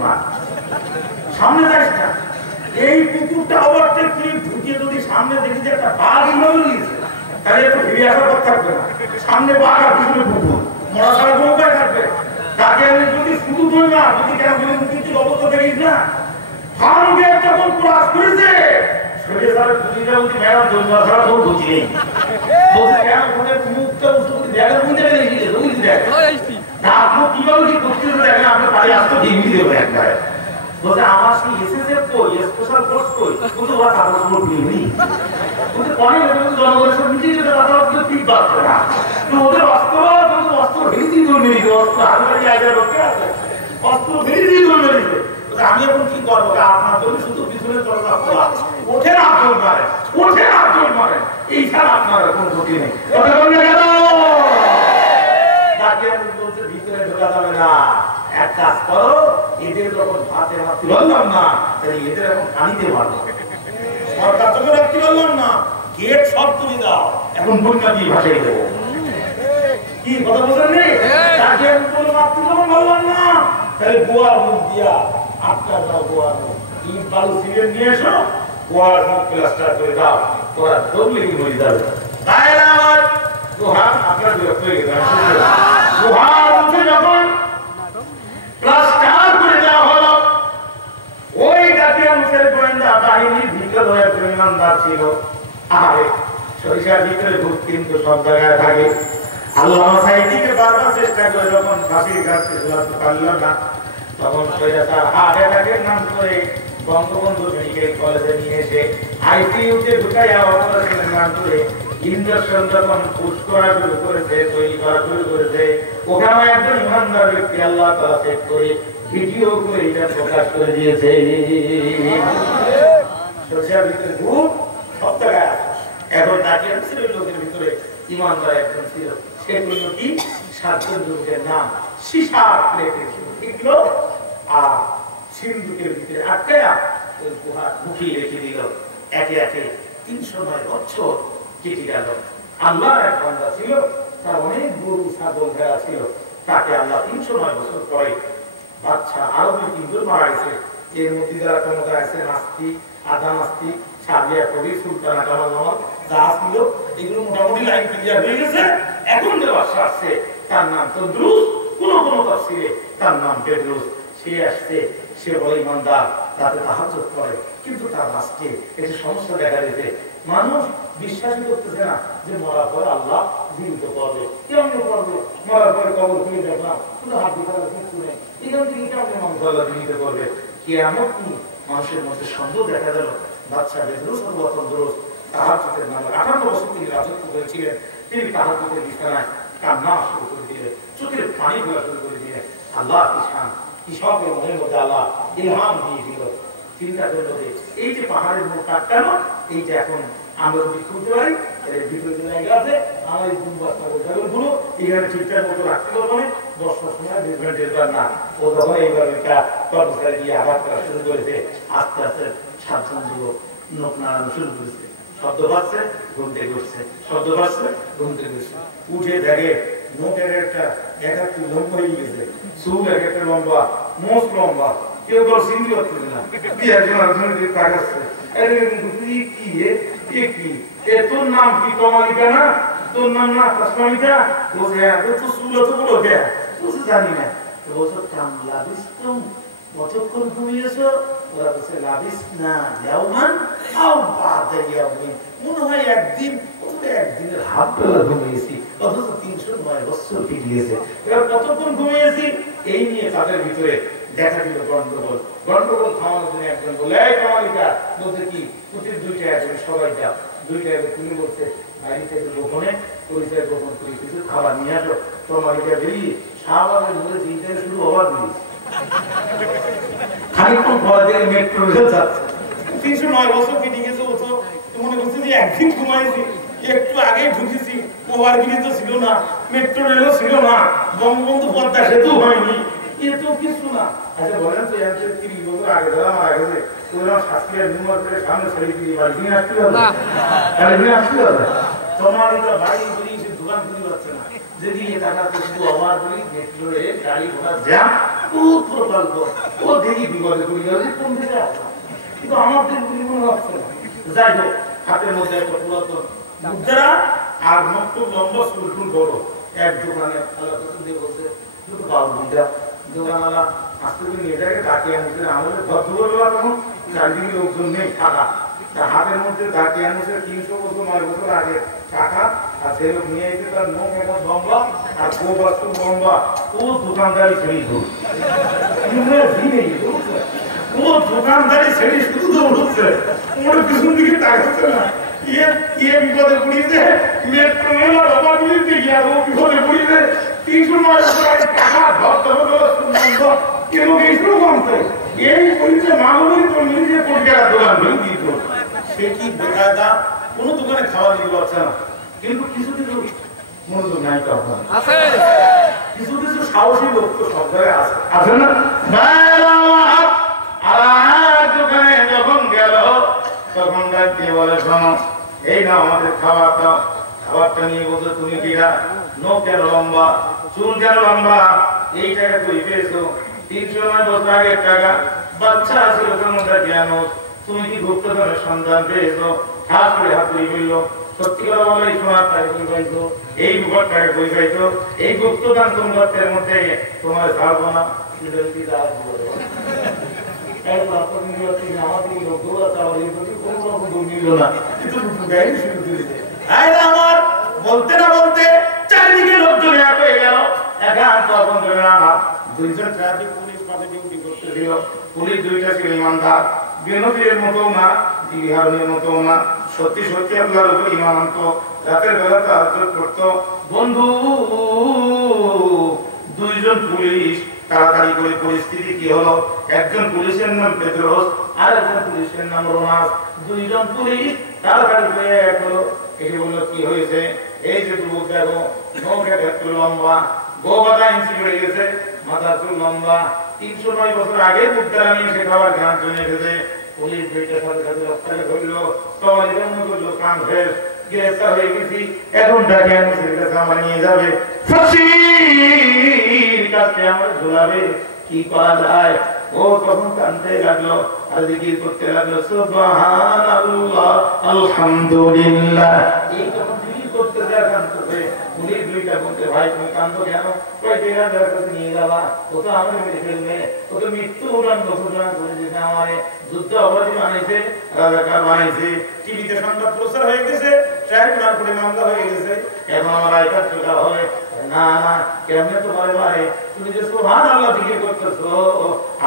সামনে যাস না এই কুকুরটা ওভারটেক করে ঢুকিয়ে যদি সামনে দেখি যে একটা বাঘ ইমাম নিয়েছে তাহলে একটু ফিরে আসার কথা থাকবে না সামনে বাঘ আর পিছনে কুকুর মরা ছাড়া কোনো উপায় থাকবে তাকে আমি যদি শুধু ধরি না যদি কেন মুক্তির অবস্থা দেখিস না ফারুকে যখন ক্রস করেছে শরীরে তার দুইটা উঠে মেরা দৌড়া ছাড়া কোনো গতি নেই বলছে কেন ওদের মুখটা উঠে দেখার মধ্যে দেখি রুই দেখ না আপনি কিভাবে কি করতে দেখেন আপনার বাড়ি আসতে ডিগ্রি দেবো একবারে বলতে আমার সেই এসএসএফ কই স্পেশাল ফোর্স কই কিন্তু ওরা কাগজ নোট নেই বলতে পরে জনগণের সাথে নিজেই যেটা কথা বলতে ঠিক পাচ্ছে না তো ওদের অস্ত্র ভেঙে ধরে নিতে অস্ত্র হাজারি আইডিয়া লোকে আছে অস্ত্র ভেঙে ধরে নিতে আমি এখন কি করবো আপনার জন্য শুধু পিছনে চলটা খোলা ওঠে না আচরণ মারে এই ছাড়া আপনার কোনো গতি নেই কথা বললে গেল তাকে আমি বলতে ভিতরে ঢোকা যাবে না এক কাজ করো এদের যখন ভাতে মারতে বললাম না তাহলে এদের এখন পানিতে মারবো সরকার তোকে রাখতে বললাম না গেট সব তুলে দাও এখন বন্যা দিয়ে ভাসিয়ে দেবো কি কথা বলছেন নেই তাকে আমি কোনো মারতে বললাম না তাহলে গোয়ার মুখ দিয়া আটকা দাও গোয়ার মুখ ইট বালু সিমেন্ট নিয়ে এসো গোয়ার মুখ প্লাস্টার করে দাও তোরা দৌড়লে কি মরে যাবে তাই না আমার গোহার আপনার বিরক্ত হয়ে গেছে গোহার মুখে যখন প্লাস্টার করে দেওয়া হলো ওই জাতীয় মুখের গোয়েন্দা বাহিনীর ভিতর হয়ে পরিমাণদার ছিল আরে সরিষার ভিতরে ভূত কিন্তু সব জায়গায় থাকে আল্লাহ সাইদিকে বারবার চেষ্টা করে যখন ফাঁসির কাছে ঝুলাতে পারল না তখন সৈরাচার হার্ট অ্যাটাকের নাম করে বঙ্গবন্ধু মেডিকেল কলেজে নিয়ে এসে আইসিইউতে ঢুকাইয়া অপারেশনের নাম করে ইঞ্জেকশন যখন পুশ করা শুরু করেছে তৈরি করা শুরু করেছে ওখানে একজন ইমানদার ব্যক্তি আল্লাহ তাআলা চেক করে ভিডিও করে এটা প্রকাশ করে দিয়েছে সরিষার ভিতরে ভূত সব জায়গায় এখন তাকে লোকের ভিতরে ইমানদার একজন ছিল সে করল কি 7 জন লোকের নাম সীসার প্লেটে লিখলো আর সিন্ধুকের ভিতরে আটকায়া ওই গুহার মুখে রেখে দিল একে একে 309 বছর কেটে গেল আল্লাহর এক বান্দা ছিল তার অনেক গরু ছাগল ভেড়া ছিল তাকে আল্লাহ 309 বছর পরে বাচ্চা আরো 2-3 জন মারা গেছে এর মধ্যে যারা ক্ষমতা আছে নাস্তিক আধা নাস্তিক সাবিয়া কবি সুলতানা কামাল জামাল যা ছিল এগুলো মোটামুটি লাইন ক্লিয়ার হয়ে গেছে এখন যে বাদশা আসছে তার নাম তদ্রুস কোন তাফসিরে তার নাম বেদরুস সে আসছে সে বলে ইমানদার রাতে তাহাজ্জুদ করে কিন্তু তার আজকে এই সমস্যা দেখা দিতে মানুষ বিশ্বাসই করতেছে না যে মরার পর আল্লাহ জীবিত করবে কেমন করবে মরার পরে কবর খুলে দেখলাম শুধু হাত দিতে কিছু নেই এখান থেকে কেমন মানুষ আল্লাহ জীবিত করবে কিয়ামত কি মানুষের মধ্যে সন্দেহ দেখা গেল বাদশা বেদরুস তদ্রুস তাহাজ্জুদের নামে 58 বছর তিনি রাজত্ব করেছিলেন তিনি তাহাজ্জুদের বিছানায় কান্না শুরু করে দিলেন চোখের পানি ফেলা শুরু করে দিলেন আল্লাহ ইসলাম কৃষকের মনের মধ্যে আল্লাহ ইলহাম দিয়ে দিল, চিন্তা করলো যে এই যে পাহাড়ের মুখ কাটলো, এই যে এখন আমরা যদি খুঁজতে পারি এর ভিতরে জায়গা আছে, আমার এই গুলো এখানে ঠিকঠাক মতো রাখতে পারবো না, বর্ষার সময় বেসমেন্টের না। ও যখন এইবার কর্মচারী গিয়ে আঘাত করা শুরু করেছে, আস্তে আস্তে সাতজন যুবক নখ নাড়ানো শুরু করেছে, শব্দ পাচ্ছে ঘুম থেকে উঠছে, শব্দ পাচ্ছে ঘুম থেকে উঠছে, উঠে দেখে নোটের একটা এক একটু লম্বা হয়ে গেছে, চুল এক একটা লম্বা, মোষ লম্বা, কেউ কেউ চিন্তি করতেছে না, তাকাচ্ছে তোর নাম কি কমালিকা না, তোর নাম না কাসমালিকা, বলছে তো চুল তো বড় কে বলছে জানি না, তো বলছো কামলা বিস্তুম কতক্ষণ ঘুমিয়েছো, ওরা বলছে লাভিস না ইয়াউমান আও বাদা ইয়াউমিন, মনে হয় একদিন অথবা একদিনের হাফ বেলা ঘুমিয়েছি, অথচ 309 বছর পেরিয়েছে, এবার কতক্ষণ ঘুমিয়েছি, এই নিয়ে তাদের ভিতরে দেখা দিল গন্ডগোল। গন্ডগোল থামানোর জন্য একজন বলে এই কমালিকা, বলছে কি প্রতি 2 টাকা করে সবাই যাও, 2 টাকা করে তুমি বলছে বাইরে থেকে গোপনে পরিচয় গোপন করে কিছু খাবার নিয়ে আসো, কমালিকা বেরিয়ে শাহবাগের মধ্যে দিনটা শুরু হওয়ার দিয়েছে, খানিকক্ষণ পর থেকে মেট্রো রেল যাচ্ছে, 309 বছর কেটে গেছে, ওতো মনে করছে যে একদিন ঘুমাইছি, একটু আগে ঢুকেছি, ওভারব্রিজ তো ছিল না, মেট্রো রেলও ছিল না, বঙ্গবন্ধু পদ্মা সেতু হয়নি, এ তো কিছু না। আচ্ছা বলেন তো 30 বছর আগে ধরা মারা গেছে, ওরা শাস্ত্রীয় নির্মল করে সামনে ছেড়ে দিয়ে বাড়ি নিয়ে আসতে হবে, আসতে হবে, তোমার এটা বাড়ি বেরিয়ে সে দোকান খুঁজে পাচ্ছে না, যেদিকে টাকাতে শুধু অভার বলি মেট্রো রেল গাড়ি ঘোড়া জ্যাম, খুব প্রকল্প, ও দেখি বিপদে পড়ে গেছে কোন থেকে আসলাম, কিন্তু আমাদের মনে হচ্ছে না। যাই হোক, হাতের মধ্যে একটা পুরাতন মুদ্রা আর মক্ত লম্বা চুল বড়, এক দোকানে আল্লাহ দিয়ে বলছে দুটো বাবু দুইটা, দোকানওয়ালা আস্তে করে এটাকে ডাকে আনছে, আমাদের ভদ্রবেলা তখন চারদিকে লোকজন নেই, ফাঁকা, হাতের মধ্যে ডাকে আনছে 300 বছর 9 বছর আগে টাকা, আর সে লোক নিয়ে এসে তার মুখ একটা লম্বা আর গোবাস্তু লম্বা, ও দোকানদারি ছেড়ে ও দোকানদারি ছেড়ে শুধু দৌড়চ্ছে, ওর পিছন দিকে তাকাচ্ছে না, বিপদে পড়িয়েছে মেট্রো রেল আর ওভারব্রিজে গিয়ে ও বিপদে পড়িয়েছে, 309 বছর আগে টাকা এবং এইগুলো কমতো, এই পরিচয় মামুলি তো নিজে কোটি টাকার দোকান ভেঙে দিত, সে কি বেকায়দা, কোনো দোকানে খাওয়া দিতে পারছে না, কিন্তু কিছু কিছু মনোযোগ নাই তখন আছে, কিছু কিছু সাহসী লোক তো সব জায়গায় আছে, আছে না? আর দোকানে যখন গেল তখন দিয়ে বলে শোনো এই না আমাদের খাবার দাও, খাবারটা নিয়ে বলছো তুমি কিরা, নখ কেন লম্বা, চুল কেন লম্বা, এই টাকা কই পেয়েছো, 309 বছর আগের টাকা, বাচ্চা আছে ওখানে মধ্যে জ্ঞান, তুমি কি গুপ্তধনের সন্তান পেয়েছো, হাত করে হাত ধরে বললো সত্যি কথা বলো, এই সোনার টাকা কই পাইছো, এই রূপার টাকা কই পাইছো, এই গুপ্তদান তোমার মধ্যে তোমার ছাড়বো না, বলতে না বলতে চারিদিকে লোকজন এক হয়ে গেল, দুইজন ট্রাফিক পুলিশ পাশে ডিউটি করতে ছিল, পুলিশ দুইটা ছিল ইমানদার, বিনোদীর মতো না বিহারের মতো না, সত্যি সত্যি আল্লাহর উপর ঈমান আনত, রাতের বেলা তাহাজ্জুদ করত। বন্ধু দুইজন পুলিশ তাড়াতাড়ি করে পরিস্থিতি কি হলো, একজন পুলিশের নাম পেট্রোস আর একজন পুলিশের নাম রোনাস, দুইজন পুলিশ তাড়াতাড়ি করে এক হলো, এসে বললো কি হয়েছে, এই যে যুবক দেখো নৌকা একটু লম্বা, গোবাদা ইঞ্চি বেড়ে গেছে, মাথা চুল লম্বা, 309 বছর আগে মুদ্রা নিয়ে সে খাবার খান চলে এসেছে, পুলিশ দুইটার সাথে সাথে রক্ষাকে ধরলো, সবাই জন্য করলো কান ফের, গ্রেফতার হয়ে গেছি, এখন ডাকে আমার নিয়ে যাবে, ফাঁসির কাছে আমার ঝুলাবে, কি করা যায়, ও তখন কাঁদতে লাগলো আর জিকির করতে লাগলো সুবহানাল্লাহ আলহামদুলিল্লাহ, এই তখন জিকির করতে যায় কাঁদতে, পুলিশ দুইটা বলতে ভাই তুমি কাঁদো কেন, নিয়ে যাবা, ও তো আমাকে মেরে ফেলবে, ও তো মৃত্যু উড়ান্ত ঘোষণা করে দিতে, আমার যুদ্ধ অপরাধী বানাইছে, রাজাকার বানাইছে, টিভিতে সংবাদ প্রচার হয়ে গেছে, ট্রাইব মারফুটে মামলা হয়ে গেছে, এখন আমার আইকার চোখা হবে না না, কেমনে তোমার ভাই তুমি যে সুবহানাল্লাহ জিকির করতেছো,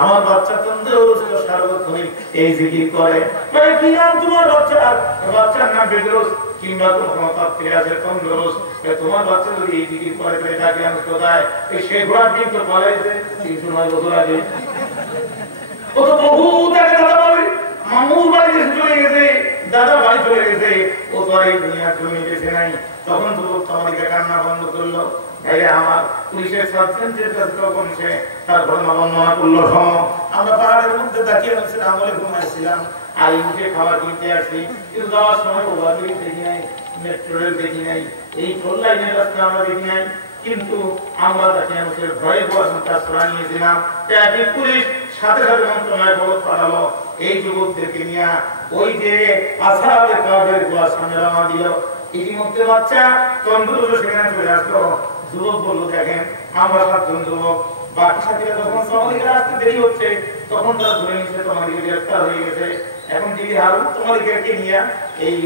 আমার বাচ্চা তন্দুরুস্ত সার্বক্ষণিক এই জিকির করে, ভাই কি নাম তোমার বাচ্চার, বাচ্চার নাম পেট্রোস, কিংবা কোনো তত্ত্বে আছে তন্দুরুস, তোমার বাচ্চা যদি এই দিকে পরে করে থাকে আমি কোথায় এই সে ঘোড়ার দিন তো পলাইছে 309 বছর আগে। ও তো বহু আগে দাদা বাড়ি মামুর বাড়িতে চলে গেছে, দাদা বাড়ি চলে গেছে, ও তো আর এই দুনিয়া চলে গেছে নাই। তখন তো তোমাদেরকে কান্না বন্ধ করলো। আমার পুলিশের সার্জেন্টের কাছে তখন সে তার ঘটনা বর্ণনা করলো। আমরা পাহাড়ের মধ্যে তাকিয়ে আমলে ঘুমাইছিলাম, আর উঠে খাবার কিনতে আসছি, কিন্তু যাওয়ার সময় ওভারব্রিজ দেখি নাই, মেট্রো রেল দেখি নাই, এই ফোর লাইনের রাস্তা আমরা দেখি নাই। কিন্তু আমরা তাকে আমাদের ভয়ে পড়াশোনা আশ্রয় নিয়েছিলাম। ট্রাফিক পুলিশ সাথে সাথে মন্ত্রণালয় খবর পাঠালো, এই যুবকদেরকে নিয়ে ওই যে আসাদের কাজের গোয়ার সামনে রওনা দিল। ইতিমধ্যে বাচ্চা তন্দুরুস সেখানে চলে আসলো। যুবক বললো, দেখেন আমরা 7 জন যুবক, বাকি সাথীরা যখন তোমাদেরকে আসতে দেরি হচ্ছে তখন তারা ধরে নিচ্ছে তোমাদেরকে গ্রেফতার হয়ে গেছে। এখন যদি হারুন তোমাদেরকে নিয়ে এই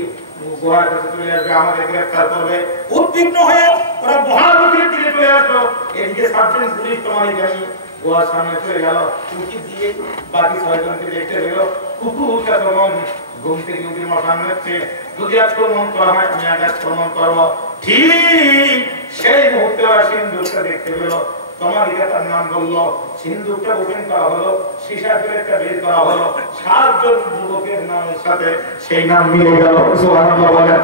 গোয়ার কাছে চলে আসবে, আমাদের গ্রেফতার করবে। উদ্বিগ্ন হয়ে ওরা মহানগরীর দিকে চলে আসলো। এদিকে সার্জেন্ট পুলিশ তোমাদেরকে নিয়ে গোয়ার সামনে চলে গেল। উঠি দিয়ে বাকি 6 জনকে দেখতে পেল। কুকুরটা তখন ঘুম থেকে উঠে মশান হচ্ছে, যদি আক্রমণ করা হয় আমি আগে আক্রমণ করবো। ঠিক সেই মুহূর্তে ওরা সিন্ধুকটা দেখতে পেল। তোমার তার নাম বললো, সিন্ধুকটা ওপেন করা হলো, সীসা প্লেটটা বের করা হলো। 7 জন যুবকের নামের সাথে সেই নাম মিলে গেল। সুবহানাল্লাহ বলেন।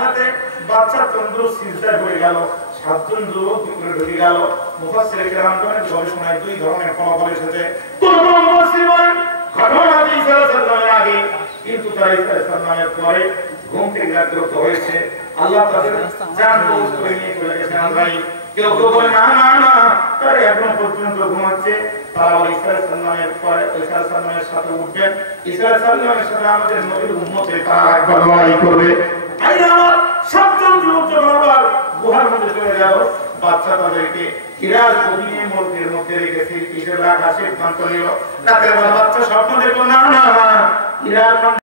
সাথে বাচ্চা তন্দুরুস সিজদায় পড়ে গেল। 7 জন যুবক ভিতরে ঢুকে গেল। মুফাসসির কেরাম বলেন গবেষণায় 2 ধরনের ফলাফল এসেছে। কোন মুফাসসির বলেন ঘটনা ঈসা আলাইহিস সালামের আগে, কিন্তু তারা ঈসা আলাইহিস সালামের পরে ঘুম থেকে জাগ্রত হয়েছে। আল্লাহ তাদের জান কবজ করে নিয়ে চলে গেছেন। ভাই কেউ কেউ বলে না না না, তারা এখন পর্যন্ত ঘুমাচ্ছে। তারা বলে ঈসা আলাইহিস সালামের পরে ঈসা আলাইহিস সালামের সাথে উঠবেন, ঈসা আলাইহিস সালামের সাথে আমাদের নবীর উম্মতে তারা একবার লড়াই করবে। আই আমার 7 জন যুবক যখন আবার গুহার মধ্যে চলে গেল, বাচ্চা তাদেরকে হিরার গভীর মধ্যের মধ্যে রেখেছে। কিসের রাখা সিদ্ধান্ত নিল। রাতের বেলা বাচ্চা স্বপ্ন দেখলো, না না হিরার